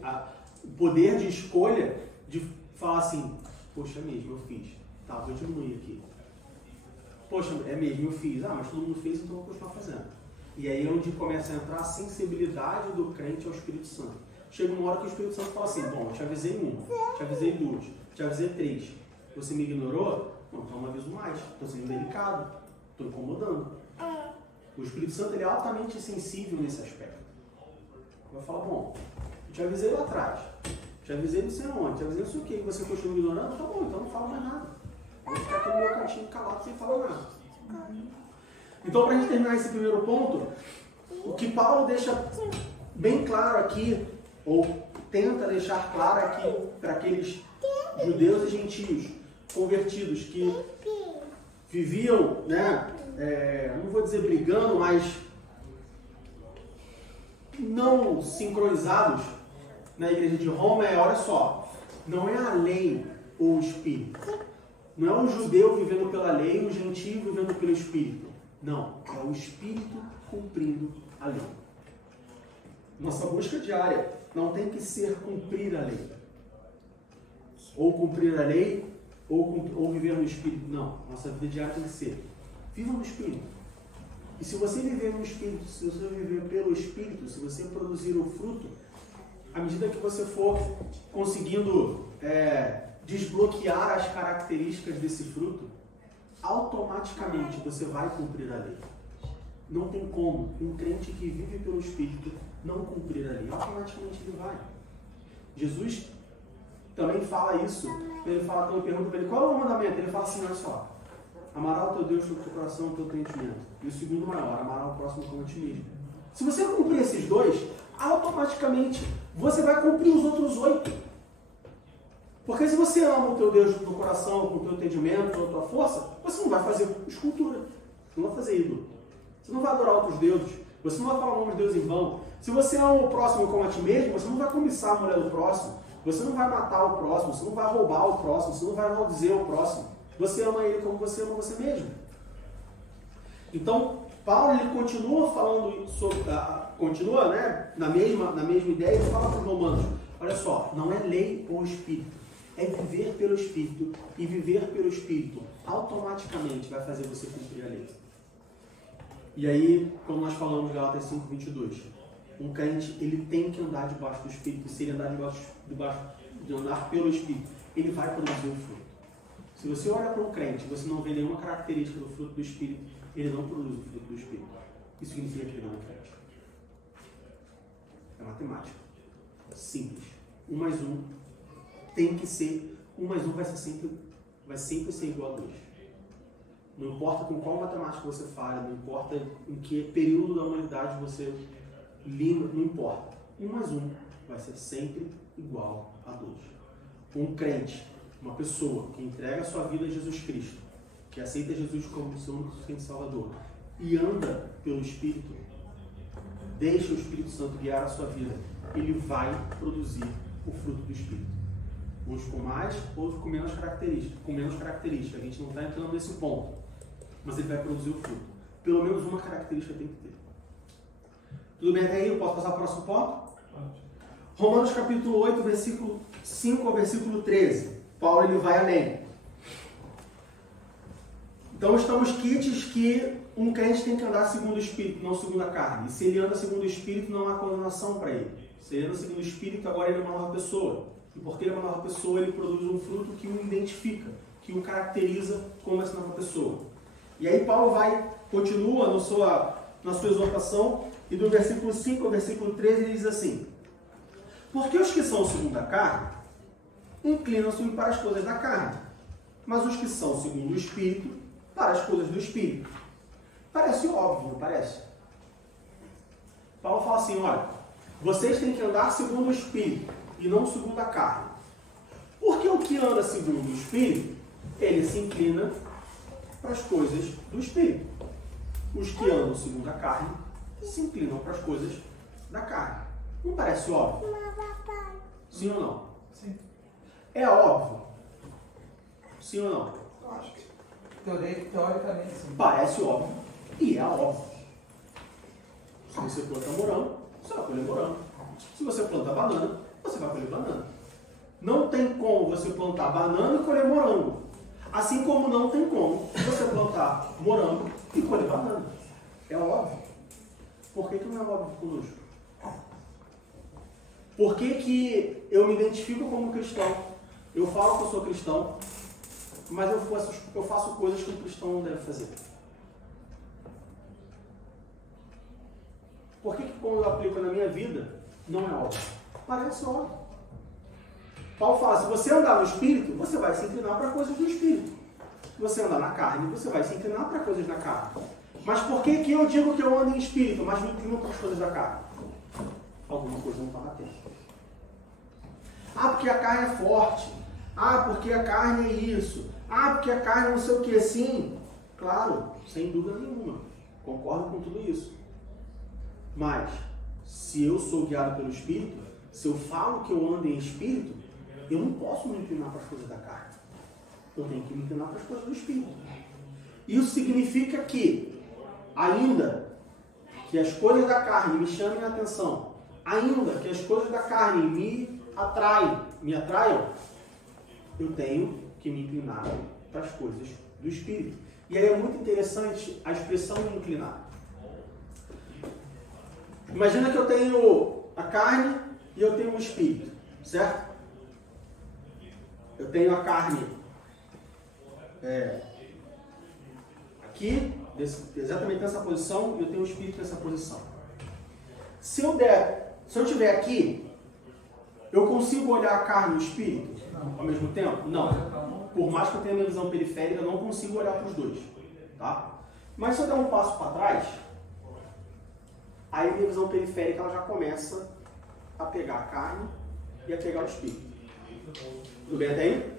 o poder de escolha de falar assim, poxa, é mesmo, eu fiz. Tá, vou diminuir aqui. Poxa, é mesmo, eu fiz. Ah, mas todo mundo fez, então eu vou continuar fazendo. E aí é onde começa a entrar a sensibilidade do crente ao Espírito Santo. Chega uma hora que o Espírito Santo fala assim, bom, eu te avisei uma, te avisei duas, te avisei três. Você me ignorou? Não, então não aviso mais. Estou sendo delicado, estou incomodando. O Espírito Santo ele é altamente sensível nesse aspecto. Vai falar, bom, eu te avisei lá atrás, te avisei não sei onde, te avisei não sei o que, você continua ignorando, tá bom, então não fala mais nada. Vou ficar aqui no meu cantinho calado sem falar nada. Então, para a gente terminar esse primeiro ponto, o que Paulo deixa bem claro aqui, ou tenta deixar claro aqui para aqueles judeus e gentios convertidos que viviam, né, não vou dizer brigando, mas não sincronizados na igreja de Roma, olha só, não é a lei ou o Espírito. Não é o judeu vivendo pela lei e o gentio vivendo pelo Espírito. Não, é o Espírito cumprindo a lei. Nossa busca diária não tem que ser cumprir a lei. Ou cumprir a lei, ou viver no Espírito. Não, nossa vida diária tem que ser viva no Espírito. E se você viver no Espírito, se você viver pelo Espírito, se você produzir o fruto, à medida que você for conseguindo desbloquear as características desse fruto, automaticamente você vai cumprir a lei. Não tem como um crente que vive pelo Espírito não cumprir a lei. Automaticamente ele vai. Jesus também fala isso. Ele fala, quando pergunta para ele qual é o mandamento, ele fala assim, olha só, amará o teu Deus com o teu coração e o teu entendimento. E o segundo maior, amará o próximo como a ti mesmo. Se você cumprir esses dois, automaticamente você vai cumprir os outros 8. Porque se você ama o teu Deus com o teu coração, com o teu entendimento, com a tua força, você não vai fazer escultura, você não vai fazer ídolo, você não vai adorar outros deuses, você não vai falar o nome de Deus em vão. Se você ama o próximo como a ti mesmo, você não vai cobiçar a mulher do próximo, você não vai matar o próximo, você não vai roubar o próximo, você não vai maldizer o próximo. Você ama ele como você ama você mesmo. Então, Paulo ele continua falando sobre, continua, né, na mesma ideia, ele fala para os romanos, olha só, não é lei ou espírito, é viver pelo espírito, e viver pelo espírito automaticamente vai fazer você cumprir a lei. E aí, como nós falamos em Gálatas 5:22, um crente ele tem que andar debaixo do espírito, e se ele andar de andar pelo espírito, ele vai produzir o fruto. Se você olha para um crente e você não vê nenhuma característica do fruto do espírito, ele não produz o fruto do espírito. Isso significa que ele não é crente. É matemática. Simples. 1 mais 1 tem que ser, 1 mais 1 vai sempre ser igual a 2. Não importa com qual matemática você falha, não importa em que período da humanidade você lima, não importa. 1 mais 1 vai ser sempre igual a 2. Um crente, uma pessoa que entrega a sua vida a Jesus Cristo, que aceita Jesus como seu único e Salvador, e anda pelo Espírito, deixa o Espírito Santo guiar a sua vida, ele vai produzir o fruto do Espírito. Uns com mais, outros com menos características. A gente não está entrando nesse ponto, mas ele vai produzir o fruto. Pelo menos uma característica tem que ter. Tudo bem até aí? Eu posso passar para o próximo ponto? Romanos capítulo 8, versículo 5 ao versículo 13. Paulo ele vai além. Então estamos quites que um crente tem que andar segundo o Espírito, não segundo a carne. E se ele anda segundo o Espírito, não há condenação para ele. Se ele anda segundo o Espírito, agora ele é uma nova pessoa. E porque ele é uma nova pessoa, ele produz um fruto que o identifica, que o caracteriza como essa nova pessoa. E aí Paulo continua na sua exortação, e do versículo 5 ao versículo 13 ele diz assim: porque os que são segundo a carne, inclinam-se para as coisas da carne, mas os que são segundo o Espírito, para as coisas do Espírito. Parece óbvio, não parece? Paulo fala assim, olha, vocês têm que andar segundo o Espírito, e não segundo a carne. Porque o que anda segundo o Espírito, ele se inclina para as coisas do Espírito. Os que andam segundo a carne, se inclinam para as coisas da carne. Não parece óbvio? Sim ou não? Sim. É óbvio? Sim ou não? Eu acho que teoricamente sim. Parece óbvio e é óbvio. Se você planta morango, você vai colher morango. Se você planta banana, você vai colher banana. Não tem como você plantar banana e colher morango. Assim como não tem como você plantar morango e colher banana. É óbvio. Por que não é óbvio conosco? Por que eu me identifico como cristão? Eu falo que eu sou cristão, mas eu faço coisas que um cristão não deve fazer. Por que quando eu aplico na minha vida, não é óbvio? Parece óbvio. Paulo fala, se você andar no Espírito, você vai se inclinar para coisas do Espírito. Se você andar na carne, você vai se inclinar para coisas da carne. Mas por que eu digo que eu ando em Espírito, mas me inclino para as coisas da carne? Alguma coisa não está batendo. Ah, porque a carne é forte. Ah, porque a carne é isso. Ah, porque a carne não sei o que. Sim, claro, sem dúvida nenhuma. Concordo com tudo isso. Mas, se eu sou guiado pelo Espírito, se eu falo que eu ando em Espírito, eu não posso me inclinar para as coisas da carne. Eu tenho que me inclinar para as coisas do Espírito. Isso significa que, ainda que as coisas da carne me chamem a atenção, ainda que as coisas da carne me atraiam, eu tenho que me inclinar para as coisas do Espírito. E aí é muito interessante a expressão inclinar. Imagina que eu tenho a carne e eu tenho o Espírito, certo? Eu tenho a carne aqui, exatamente nessa posição, e eu tenho o Espírito nessa posição. Se eu estiver aqui, eu consigo olhar a carne e o Espírito ao mesmo tempo? Não. Por mais que eu tenha minha visão periférica, eu não consigo olhar para os dois. Tá? Mas se eu der um passo para trás, aí minha visão periférica ela já começa a pegar a carne e a pegar o espírito. Tudo bem até aí?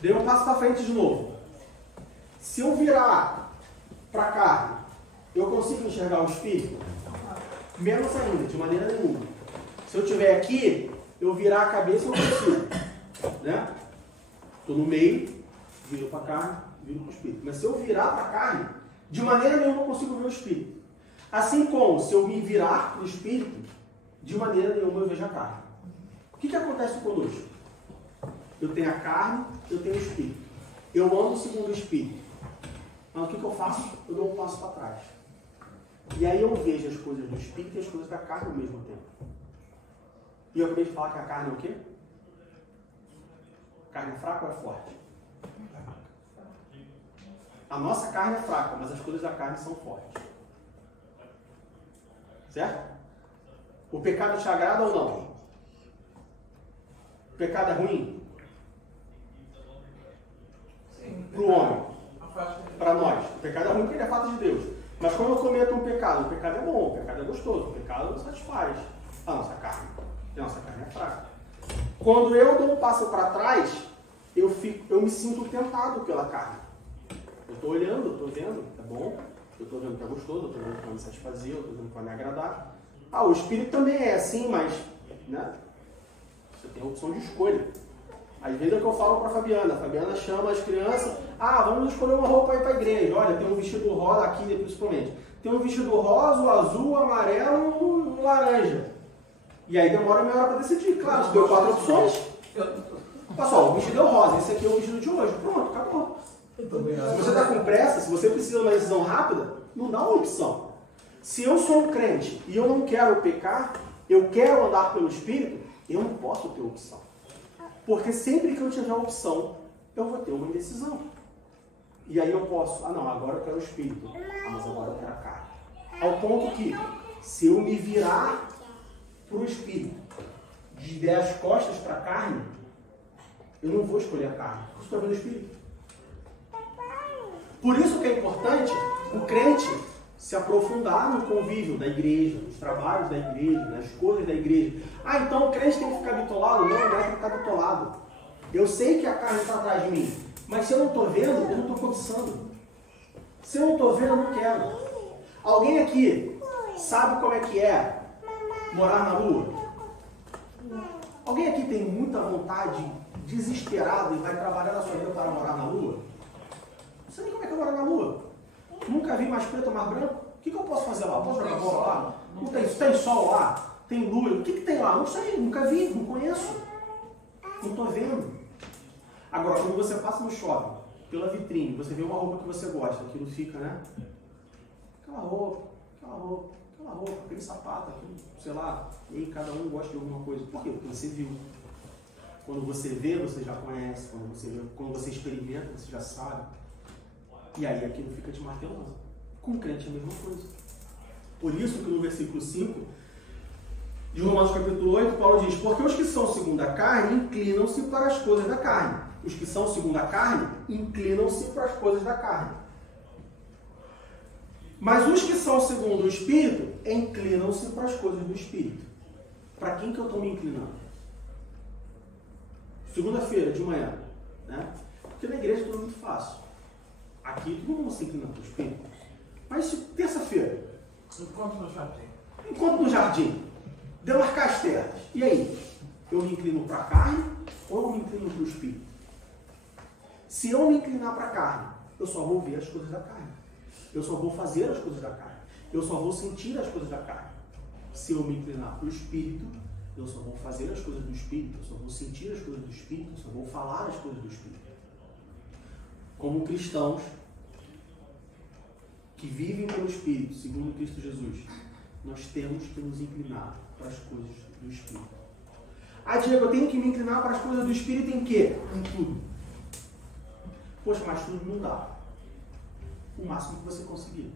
Dei um passo para frente de novo. Se eu virar para a carne, eu consigo enxergar o espírito? Menos ainda, de maneira nenhuma. Se eu estiver aqui, eu virar a cabeça, eu consigo. Né? Estou no meio, viro para a carne, viro para o espírito. Mas se eu virar para a carne, de maneira nenhuma eu consigo ver o espírito. Assim como se eu me virar para o espírito, de maneira nenhuma eu vejo a carne. O que acontece conosco? Eu tenho a carne, eu tenho o espírito. Eu ando segundo o espírito. Mas o que eu faço? Eu dou um passo para trás. E aí eu vejo as coisas do espírito e as coisas da carne ao mesmo tempo. E eu acabei de falar que a carne é o quê? A carne é fraca ou é forte? A nossa carne é fraca, mas as coisas da carne são fortes. Certo? O pecado te agrada ou não? O pecado é ruim? Para o homem. Para nós. O pecado é ruim porque ele é fato de Deus. Mas quando eu cometo um pecado, o pecado é bom, o pecado é gostoso, o pecado satisfaz a nossa carne. E a nossa carne é fraca. Quando eu dou um passo para trás, eu me sinto tentado pela carne. Eu estou olhando, eu estou vendo, é bom, eu estou vendo que é gostoso, eu estou vendo que vai me satisfazer, eu estou vendo que vai me agradar. O espírito também é assim, mas né, você tem a opção de escolha. Às vezes é o que eu falo para a Fabiana chama as crianças, vamos escolher uma roupa para ir para a igreja. Olha, tem um vestido rosa aqui, principalmente. Tem um vestido rosa, o azul, o amarelo, o laranja. E aí demora meia hora para decidir. Claro, você deu 4 opções. Pessoal, o vestido é o rosa, esse aqui é o vestido de hoje. Pronto, acabou. Se você está com pressa, se você precisa de uma decisão rápida, não dá uma opção. Se eu sou um crente e eu não quero pecar, eu quero andar pelo Espírito, eu não posso ter opção. Porque sempre que eu tiver opção, eu vou ter uma indecisão. E aí eu posso, não, agora eu quero o Espírito, mas agora eu quero a carne. Ao ponto que, se eu me virar para o Espírito, de der as costas para a carne, eu não vou escolher a carne, eu estou vendo o Espírito. Por isso que é importante o crente se aprofundar no convívio da igreja, nos trabalhos da igreja, nas coisas da igreja. Então o crente tem que ficar bitolado? Não, não é que ficar bitolado. Eu sei que a carne está atrás de mim, mas se eu não estou vendo, eu não estou cobiçando. Se eu não estou vendo, eu não quero. Alguém aqui sabe como é que é morar na lua? Alguém aqui tem muita vontade, desesperado, e vai trabalhar na sua vida para morar na lua? Não sei nem como é que é morar na lua. Nunca vi mais preto ou mais branco. O que eu posso fazer lá? Posso jogar bola lá? Não tem sol lá? Tem lua? O que tem lá? Não sei, nunca vi, não conheço. Não estou vendo. Agora, quando você passa no shopping, pela vitrine, você vê uma roupa que você gosta, aquilo fica, né? Aquela roupa, aquele sapato, aquilo, sei lá, e aí cada um gosta de alguma coisa. Por quê? Porque você viu. Quando você vê, você já conhece. Quando você experimenta, você já sabe. E aí aquilo fica te martelando. Com o crente é a mesma coisa. Por isso que no versículo 5 de Romanos capítulo 8, Paulo diz: porque os que são segundo a carne inclinam-se para as coisas da carne. Os que são segundo a carne inclinam-se para as coisas da carne. Mas os que são segundo o Espírito inclinam-se para as coisas do Espírito. Para quem que eu estou me inclinando? Segunda-feira de manhã, né? Porque na igreja tudo é muito fácil. Aqui todo mundo se inclina para o Espírito. Mas terça-feira, encontro no jardim, demarcar as terras. E aí? Eu me inclino para a carne ou eu me inclino para o Espírito? Se eu me inclinar para a carne, eu só vou ver as coisas da carne. Eu só vou fazer as coisas da carne. Eu só vou sentir as coisas da carne. Se eu me inclinar para o Espírito, eu só vou fazer as coisas do Espírito. Eu só vou sentir as coisas do Espírito. Eu só vou falar as coisas do Espírito. Como cristãos que vivem pelo Espírito, segundo Cristo Jesus, nós temos que nos inclinar para as coisas do Espírito. Diego, eu tenho que me inclinar para as coisas do Espírito em quê? Em tudo. Poxa, mas tudo não dá. O máximo que você conseguir.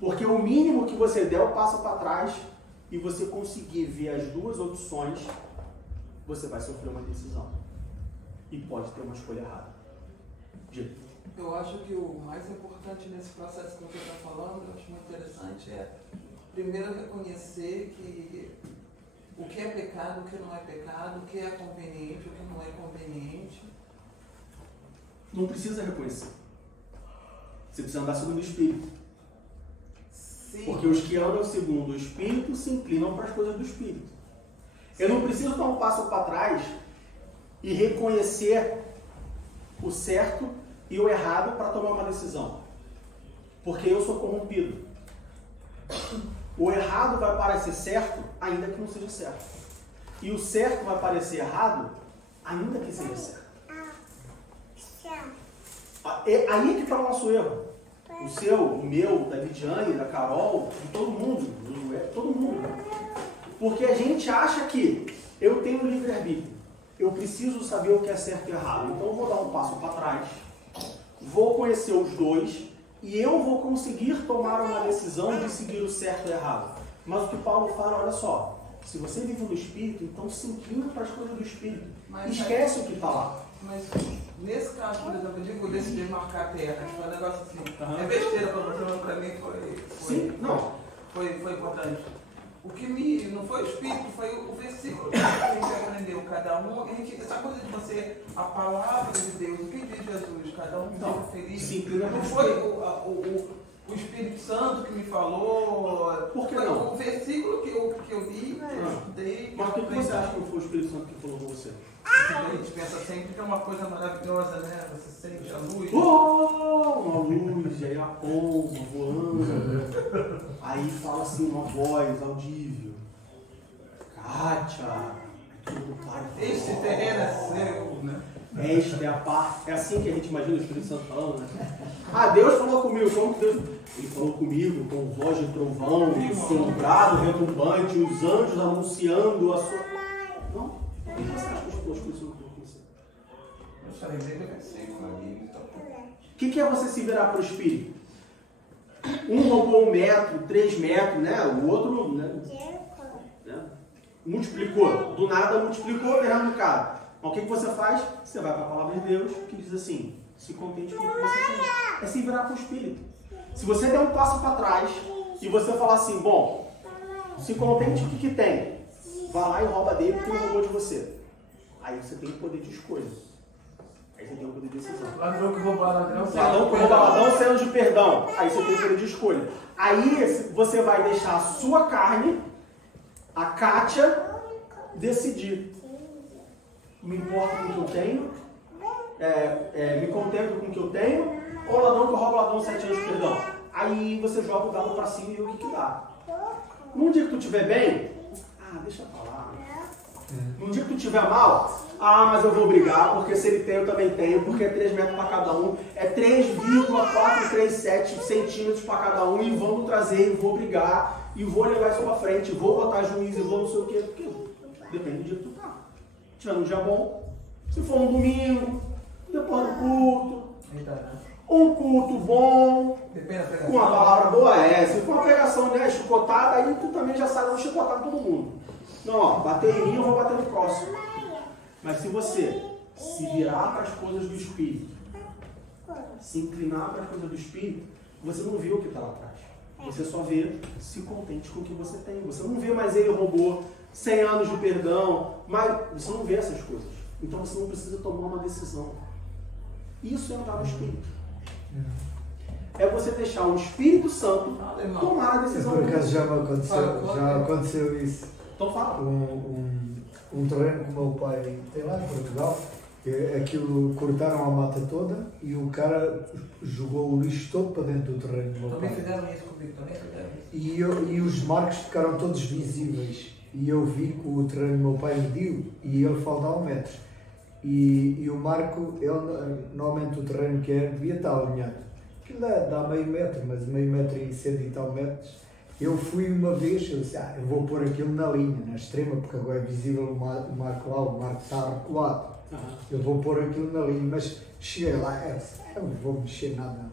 Porque o mínimo que você der o passo para trás e você conseguir ver as duas opções, você vai sofrer uma decisão. e pode ter uma escolha errada. Diga. Eu acho que o mais importante nesse processo que você está falando, eu acho muito interessante, é primeiro reconhecer que o que é pecado, o que não é pecado, o que é conveniente, o que não é conveniente. Não precisa reconhecer. Você precisa andar segundo o Espírito. Sim. Porque os que andam segundo o Espírito se inclinam para as coisas do Espírito. Eu não preciso dar um passo para trás e reconhecer o certo e o errado para tomar uma decisão. Porque eu sou corrompido. O errado vai parecer certo, ainda que não seja certo. E o certo vai parecer errado, ainda que seja certo. Aí é que está o nosso erro. O seu, o meu, da Lidiane, da Carol, de todo mundo. Todo mundo. Porque a gente acha que eu tenho livre-arbítrio. Eu preciso saber o que é certo e errado. Então eu vou dar um passo para trás. Vou conhecer os dois. E eu vou conseguir tomar uma decisão de seguir o certo e o errado. Mas o que Paulo fala, olha só. Se você vive no Espírito, então se inclina para as coisas do Espírito. Esquece o que está lá. Mas nesse caso, por exemplo, eu digo, eu decidi marcar a terra. Foi um negócio assim. É besteira para você, mas para mim foi importante. O que não foi o Espírito, foi o versículo que a gente aprendeu, cada um. Essa coisa de você, a palavra de Deus, o que diz Jesus, cada um fica feliz. Não foi o Espírito Santo que me falou. Por que foi não? O versículo que eu li, eu estudei. Mas por que você acha que não foi o Espírito Santo que falou com você? A gente pensa sempre que é uma coisa maravilhosa, né? Você sente a luz. Uma luz, aí a pomba voando. Aí fala assim uma voz audível. Kátia, tudo Pai. Esse terreno é seu, né? Esta é a parte. É assim que a gente imagina o Espírito Santo falando, né? Ah, Deus falou comigo. Como que Deus? Ele falou comigo com voz de trovão, com brado retumbante, os anjos anunciando a sua. Não? O que você acha que os Espíritos Santo falou com você? Eu só lembrei do versículo ali. Então... O que é você se virar para o Espírito? Um roubou 1 metro, 3 metros, né? O outro, né? Multiplicou. Do nada multiplicou, errando o cara. Mas o que você faz? Você vai para a palavra de Deus, que diz assim, se contente com o que você tem. É se virar para o Espírito. Se você der um passo para trás e você falar assim, bom, se contente com o que tem. Vai lá e rouba dele porque ele roubou de você. Aí você tem o poder de escolha. Aí você tem o poder de decisão. Ladrão que rouba ladrão, ladrão que rouba ladrão, sendo de perdão. Aí você tem o poder de escolha. Aí você vai deixar a sua carne, a Kátia, decidir. Me importo com o que eu tenho, me contento com o que eu tenho, ou ladrão que rouba ladrão 7 anos de perdão. Aí você joga o dado para cima e vê o que dá. Num dia que tu estiver bem, deixa eu falar. Num dia que tu estiver mal, mas eu vou brigar, porque se ele tem, eu também tenho, porque é 3 metros para cada um, é 3,437 centímetros para cada um, e vamos trazer, e vou brigar, e vou levar isso para frente, vou botar juiz, e vou não sei o quê, porque depende do dia que tu tá. Se tiver um dia bom, se for um domingo, depois do culto, um culto bom, com uma palavra boa, se for uma pregação, né, chicotada, aí tu também já sabe, vou chicotar todo mundo. Não, bater em mim, eu vou bater no próximo. Mas se você se virar para as coisas do Espírito, se inclinar para as coisas do Espírito, você não vê o que está lá atrás. Você só vê, se contente com o que você tem. Você não vê mais ele roubou 100 anos de perdão, mas você não vê essas coisas. Então você não precisa tomar uma decisão. Isso é andar no Espírito. É você deixar o Espírito Santo tomar a decisão. Por acaso já aconteceu isso. Então fala. Um terreno que o meu pai tem lá em Portugal, aquilo cortaram a mata toda e o cara jogou o lixo todo para dentro do terreno do meu pai. Também fizeram isso comigo, também fizeram isso. E os marcos ficaram todos visíveis. E eu vi que o terreno do meu pai mediu e ele faltava metros. E o marco, normalmente o terreno que é, devia estar alinhado. Aquilo dá meio metro, mas meio metro e 100 e tal metros. Eu fui uma vez, eu disse, eu vou pôr aquilo na linha, na extrema, porque agora é visível o marco lá, o marco está recuado. Eu vou pôr aquilo na linha, mas cheguei lá, eu não vou mexer nada.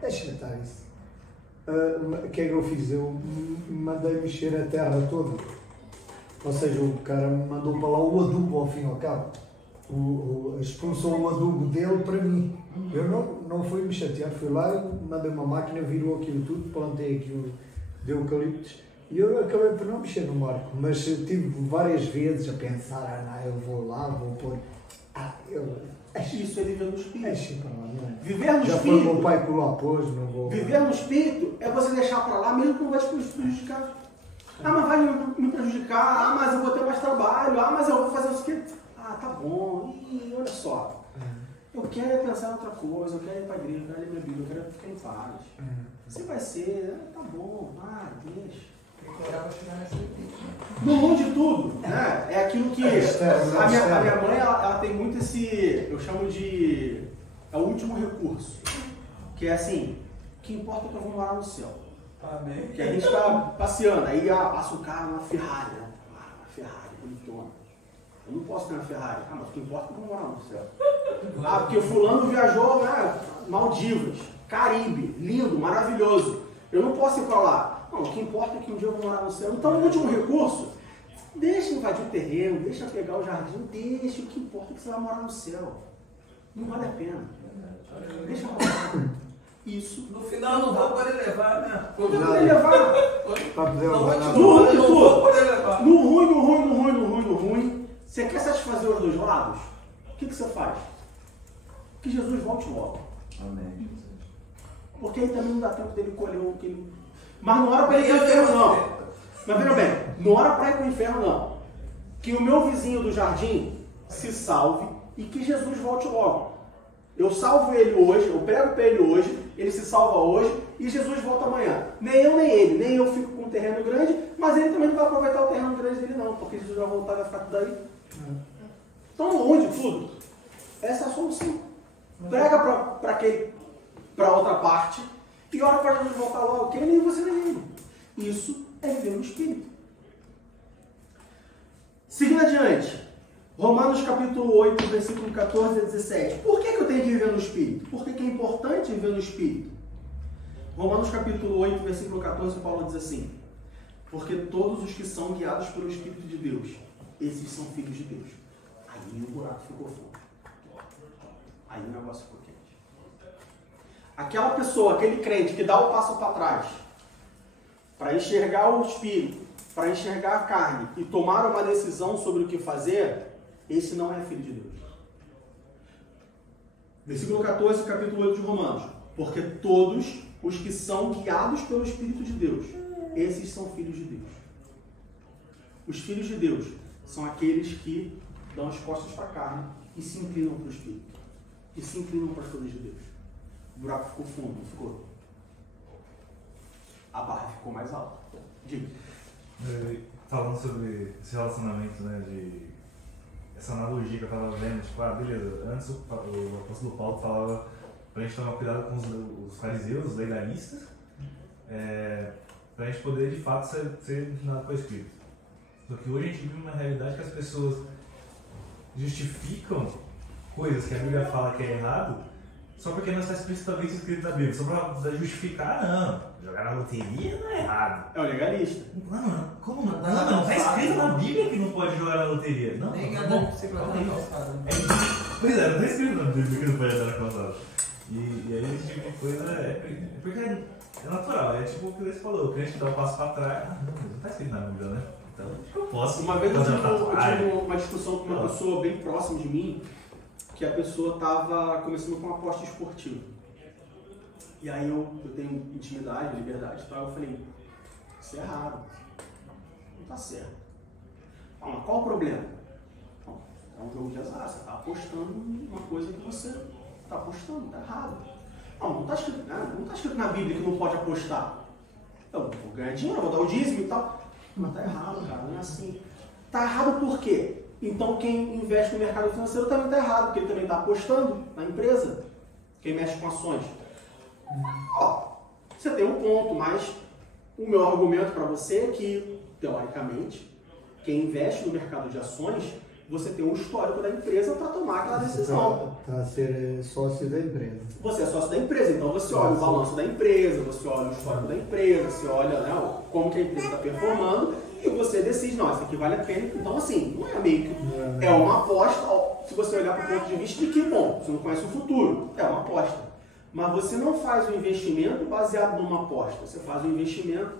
Deixa-me estar isso. O que é que eu fiz? Eu mandei mexer a terra toda. Ou seja, o cara me mandou para lá o adubo ao fim e ao cabo. expulsou o adubo dele para mim. Eu não fui me chatear, fui lá, mandei uma máquina, virou aquilo tudo, plantei aquilo de eucaliptos e eu acabei por não mexer no Marco, mas tive várias vezes a pensar, eu vou lá, vou pôr. Isso é viver no espírito. Viver no espírito. Já foi o meu pai que lá pôs, não vou. Viver no espírito é você deixar para lá mesmo que não vai te prejudicar. Mas vai me prejudicar, mas eu vou ter mais trabalho, mas eu vou fazer isso aqui. Tá bom, e olha só. Eu quero pensar em outra coisa, eu quero ir para a igreja, eu quero ler minha Bíblia, eu quero ficar em paz. Se vai ser, tá bom, deixa. No ruim de tudo, né? É aquilo que a minha mãe, ela tem muito esse, eu chamo de, é o último recurso, que é assim, o que importa é que eu vou morar no céu. Amém. Que a gente está passeando, aí passa um cara numa Ferrari, né? Uma Ferrari, bonitona. Eu não posso ter uma Ferrari, mas o que importa é que eu vou morar no céu. Porque o fulano viajou, né? Maldivas, Caribe, lindo, maravilhoso. Eu não posso ir para lá. Não, o que importa é que um dia eu vou morar no céu. Então, o último recurso, deixa invadir o terreno, deixa pegar o jardim, deixa. O que importa é que você vai morar no céu. Não vale a pena. Deixa lá. Isso. No final não vou poder levar, né? Não vou poder levar. No ruim. Você quer satisfazer os dois lados? O que você faz? Que Jesus volte logo. Amém. Porque aí também não dá tempo dele colher o que ele... Mas não era para ir para o inferno, não. Mas veja bem, não era para ir para o inferno, não. Que o meu vizinho do jardim se salve e que Jesus volte logo. Eu salvo ele hoje, eu prego para ele hoje, ele se salva hoje e Jesus volta amanhã. Nem eu, nem ele. Nem eu fico com um terreno grande, mas ele também não vai aproveitar o terreno grande dele, não. Porque Jesus vai voltar e vai ficar tudo aí. Então, longe de tudo, essa é a solução. Prega para outra parte e ora para Jesus voltar logo, que nem você nem ele. Isso é viver no Espírito. Seguindo adiante, Romanos capítulo 8, versículo 14 a 17. Por que eu tenho que viver no Espírito? Por que é importante viver no Espírito? Romanos capítulo 8, versículo 14, Paulo diz assim: porque todos os que são guiados pelo Espírito de Deus, esses são filhos de Deus. Aí o buraco ficou fundo. Aí o negócio ficou quente. Aquela pessoa, aquele crente que dá o passo para trás para enxergar o Espírito, para enxergar a carne e tomar uma decisão sobre o que fazer, esse não é filho de Deus. Versículo 14, capítulo 8 de Romanos. Porque todos os que são guiados pelo Espírito de Deus, esses são filhos de Deus. Os filhos de Deus são aqueles que dão as costas para a carne e se inclinam para o Espírito. E se inclinam para as coisas de Deus. O buraco ficou fundo, não ficou? A barra ficou mais alta. Diga. Falando sobre esse relacionamento, né, essa analogia que eu estava vendo, tipo, beleza, antes o apóstolo Paulo falava para a gente tomar cuidado com os fariseus, os legalistas, para a gente poder de fato ser inclinado para o Espírito. Só que hoje a gente vive uma realidade que as pessoas justificam coisas que a Bíblia fala que é errado só porque não está explicitamente escrito na Bíblia, só para justificar, não, jogar na loteria não é errado. É o legalista. Não, como não? Não está escrito na Bíblia que não pode jogar na loteria. Não, nem tá andar bom. de bicicleta na calçada. Pois é, não está escrito na Bíblia que não pode andar na calçada. E aí esse tipo de coisa porque é natural, é tipo o que você falou, o crente dá um passo para trás, não está escrito na Bíblia, né? Então acho que eu posso. Uma vez eu tive uma discussão com uma pessoa bem próxima de mim, que a pessoa estava começando com uma aposta esportiva. E aí eu tenho intimidade, liberdade e tal, eu falei, isso é errado, não está certo. Mas qual o problema? Não, é um jogo de azar, você está apostando em uma coisa que você está apostando, está errado. Não está escrito na Bíblia que não pode apostar. Eu vou ganhar dinheiro, vou dar o dízimo e tal. Mas está errado, cara, não é assim. Está errado por quê? Então quem investe no mercado financeiro também está errado, porque ele também está apostando na empresa. Quem mexe com ações. Você tem um ponto, mas o meu argumento para você é que, teoricamente, quem investe no mercado de ações, você tem um histórico da empresa para tomar aquela decisão. Está a ser sócio da empresa. Você é sócio da empresa, então você olha o balanço da empresa, você olha o histórico da empresa, você olha, né, como que a empresa está performando e você decide, não, isso aqui vale a pena. Então, assim, não é meio que... É uma aposta, se você olhar para o ponto de vista de que, bom, você não conhece o futuro, é uma aposta. Mas você não faz um investimento baseado numa aposta, você faz um investimento.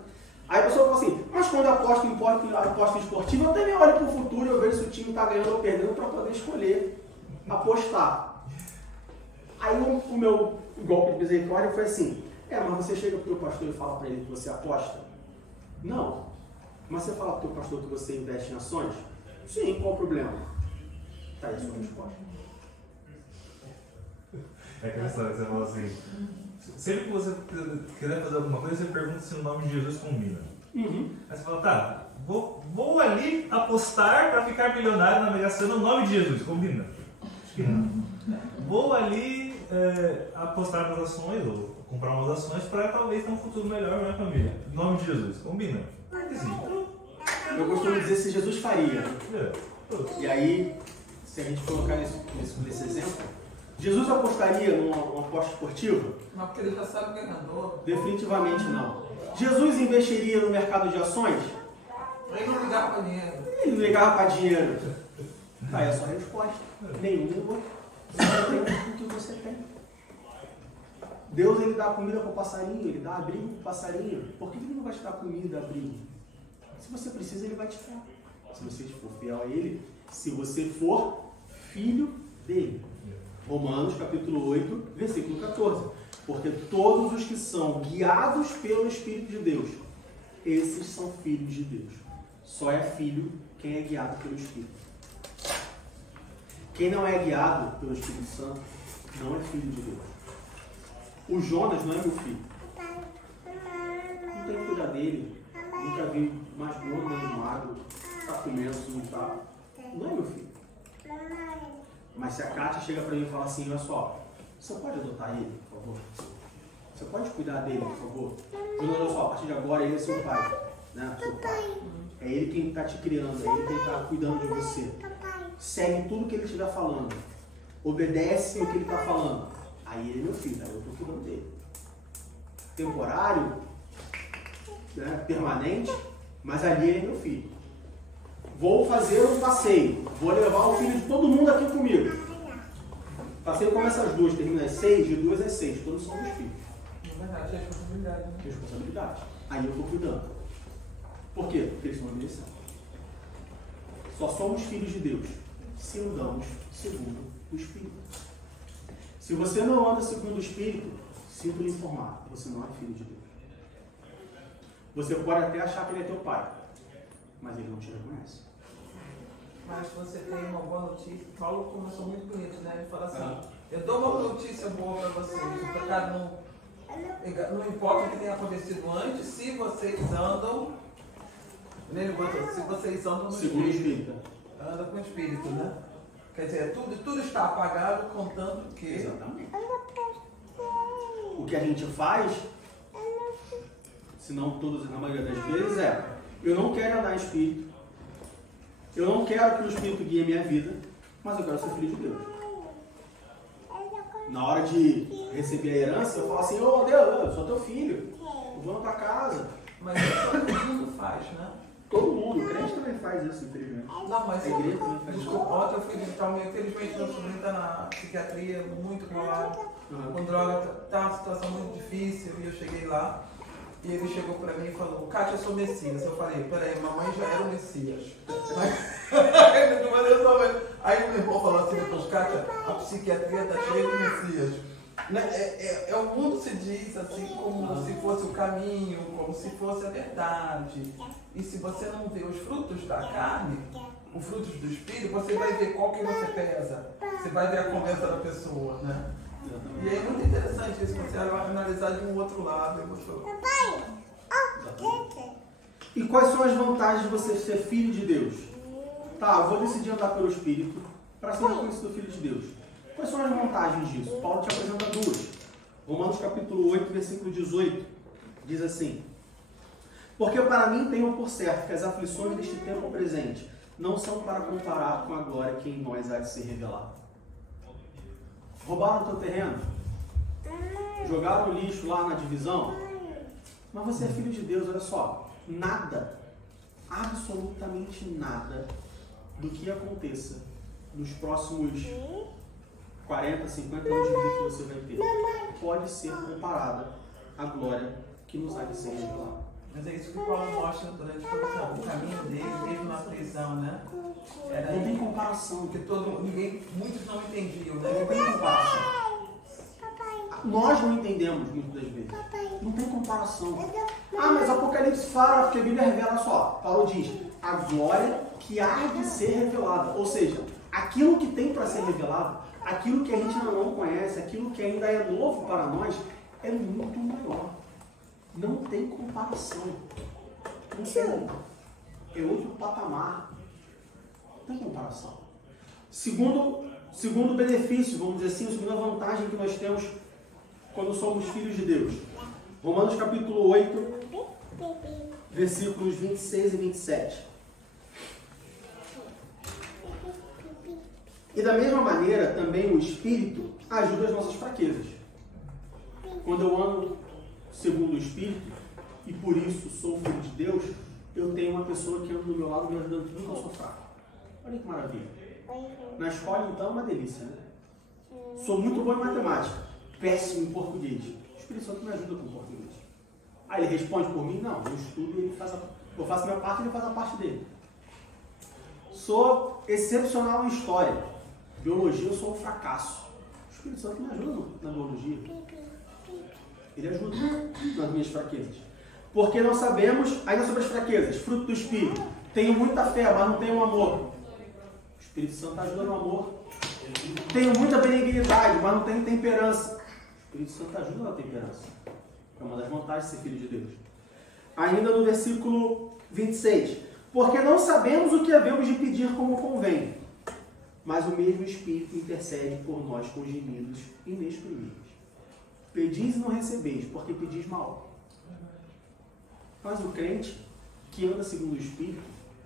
Aí a pessoa fala assim, mas quando eu aposto em aposta esportiva, eu também olho para o futuro e eu vejo se o time está ganhando ou perdendo para poder escolher apostar. Aí o meu golpe de misericórdia foi assim, mas você chega para o teu pastor e fala para ele que você aposta? Não. Mas você fala para o teu pastor que você investe em ações? Sim, qual o problema? Está aí a sua resposta. É aquela história que você fala assim, sempre que você quiser fazer alguma coisa, você pergunta se o nome de Jesus combina. Aí você fala, tá, vou ali apostar para ficar milionário na Mega Sena no nome de Jesus, combina? Acho que não. Vou ali apostar nas ações, ou comprar umas ações para talvez ter um futuro melhor na minha família. Em nome de Jesus, combina? Eu costumo dizer se Jesus faria. E aí, se a gente colocar nesse exemplo, Jesus apostaria numa aposta esportiva? Não, porque ele já sabe o ganhador. Definitivamente não. Jesus investiria no mercado de ações? Ele não ligava para dinheiro. Ele não ligava para dinheiro. Tá aí a sua resposta. Nenhuma. Você tem o que você tem. Deus, ele dá comida para o passarinho, ele dá abrigo para o passarinho. Por que ele não vai te dar comida, abrigo? Se você precisa, ele vai te dar. Se você for fiel a ele, se você for filho dele. Romanos capítulo 8, versículo 14. Porque todos os que são guiados pelo Espírito de Deus, esses são filhos de Deus. Só é filho quem é guiado pelo Espírito. Quem não é guiado pelo Espírito Santo, não é filho de Deus. O Jonas não é meu filho. Não tenho que cuidar dele. Nunca vi mais gordo, mais magro. Está comendo, não está. Não é meu filho. Mas se a Kátia chega para mim e fala assim, olha só, você pode adotar ele, por favor? Você pode cuidar dele, por favor? Olha só, a partir de agora ele é seu pai. Né? Seu pai. É ele quem está te criando, é ele quem está cuidando de você. Segue tudo que ele estiver falando. Obedece o que ele está falando. Aí ele é meu filho, eu estou cuidando dele. Temporário, né? Permanente, mas ali ele é meu filho. Vou fazer um passeio. Vou levar o filho de todo mundo aqui comigo. O passeio começa às 2, termina às 6, de 2 às 6. Todos somos filhos. É verdade, é responsabilidade. Né? Responsabilidade. Aí eu estou cuidando. Por quê? Porque eles estão obedecendo. Só somos filhos de Deus se andamos segundo o Espírito. Se você não anda segundo o Espírito, sinto lhe informar, você não é filho de Deus. Você pode até achar que ele é teu pai, mas ele não te reconhece. Mas você tem uma boa notícia. Paulo começou muito bonito, né? Ele fala assim, eu dou uma notícia boa para vocês. O pecado não importa o que tenha acontecido antes, se vocês andam, se vocês andam no segundo Espírito. Anda com o Espírito, né? Quer dizer, tudo está apagado, contanto que... Exatamente. O que a gente faz, se não todas, na maioria das vezes, eu não quero andar em Espírito, eu não quero que o Espírito guie a minha vida, mas eu quero ser filho de Deus. Na hora de receber a herança, eu falo assim, ô Deus, eu sou teu filho, eu vou na tua casa. Mas isso todo mundo faz, né? Todo mundo, o crente também faz isso, infelizmente. Não, mas a igreja também faz isso. Desculpa, ontem eu fui visitar, infelizmente meu sobrinho está na psiquiatria, muito colado, com droga, está uma situação muito difícil, e eu cheguei lá, e ele chegou para mim e falou, Kátia, eu sou Messias. Eu falei, peraí, mamãe já era o Messias. Aí o meu irmão falou assim, depois, Kátia, a psiquiatria está cheia de Messias. O mundo se diz assim como se fosse o caminho, como se fosse a verdade. E se você não vê os frutos da carne, os frutos do Espírito, você vai ver qual que você pesa. Você vai ver a conversa da pessoa, né? E é muito interessante isso, você analisar de um outro lado. E quais são as vantagens de você ser filho de Deus? Tá, eu vou decidir andar pelo Espírito para ser reconhecido filho de Deus. Quais são as vantagens disso? Paulo te apresenta duas. Romanos capítulo 8, versículo 18, diz assim: porque para mim tenho por certo que as aflições deste tempo presente não são para comparar com a glória que em nós há de ser revelada. Roubaram o teu terreno? Jogaram o lixo lá na divisão? Mas você é filho de Deus, olha só. Nada, absolutamente nada do que aconteça nos próximos 40, 50 anos de vida que você vai ter, pode ser comparada à glória que nos há de ser revelada. Mas é isso que o Paulo mostra durante todo o caminho dele, mesmo na prisão, né? Não tem comparação. Porque muitos não entendiam, né? Não tem comparação. Nós não entendemos muitas das vezes. Não tem comparação. Ah, mas Apocalipse fala, porque a Bíblia revela só. Paulo diz, a glória que há de ser revelada. Ou seja, aquilo que tem para ser revelado, aquilo que a gente ainda não conhece, aquilo que ainda é novo para nós, é muito maior. Não tem comparação. Não tem. É outro patamar. Não tem comparação. Segundo benefício, vamos dizer assim, a segunda vantagem que nós temos quando somos filhos de Deus. Romanos capítulo 8, versículos 26 e 27. E da mesma maneira, também o Espírito ajuda as nossas fraquezas. Quando eu ando segundo o Espírito, e por isso sou filho de Deus, eu tenho uma pessoa que anda do meu lado me ajudando tudo que eu sou fraco. Olha que maravilha. Na escola, então, é uma delícia, né? Sou muito bom em matemática, péssimo em português. O Espírito Santo me ajuda com o português. Aí ele responde por mim? Não, eu estudo e eu faço a minha parte e ele faz a parte dele. Sou excepcional em história. Biologia, eu sou um fracasso. O Espírito Santo me ajuda na biologia. Ele ajuda nas minhas fraquezas. Porque não sabemos, ainda sobre as fraquezas, fruto do Espírito. Tenho muita fé, mas não tenho amor. O Espírito Santo ajuda no amor. Tenho muita benignidade, mas não tenho temperança. O Espírito Santo ajuda na temperança. É uma das vantagens de ser filho de Deus. Ainda no versículo 26. Porque não sabemos o que havemos de pedir como convém, mas o mesmo Espírito intercede por nós com gemidos inexprimíveis. Pedis e não recebeis, porque pedis mal. Mas o crente que anda segundo o Espírito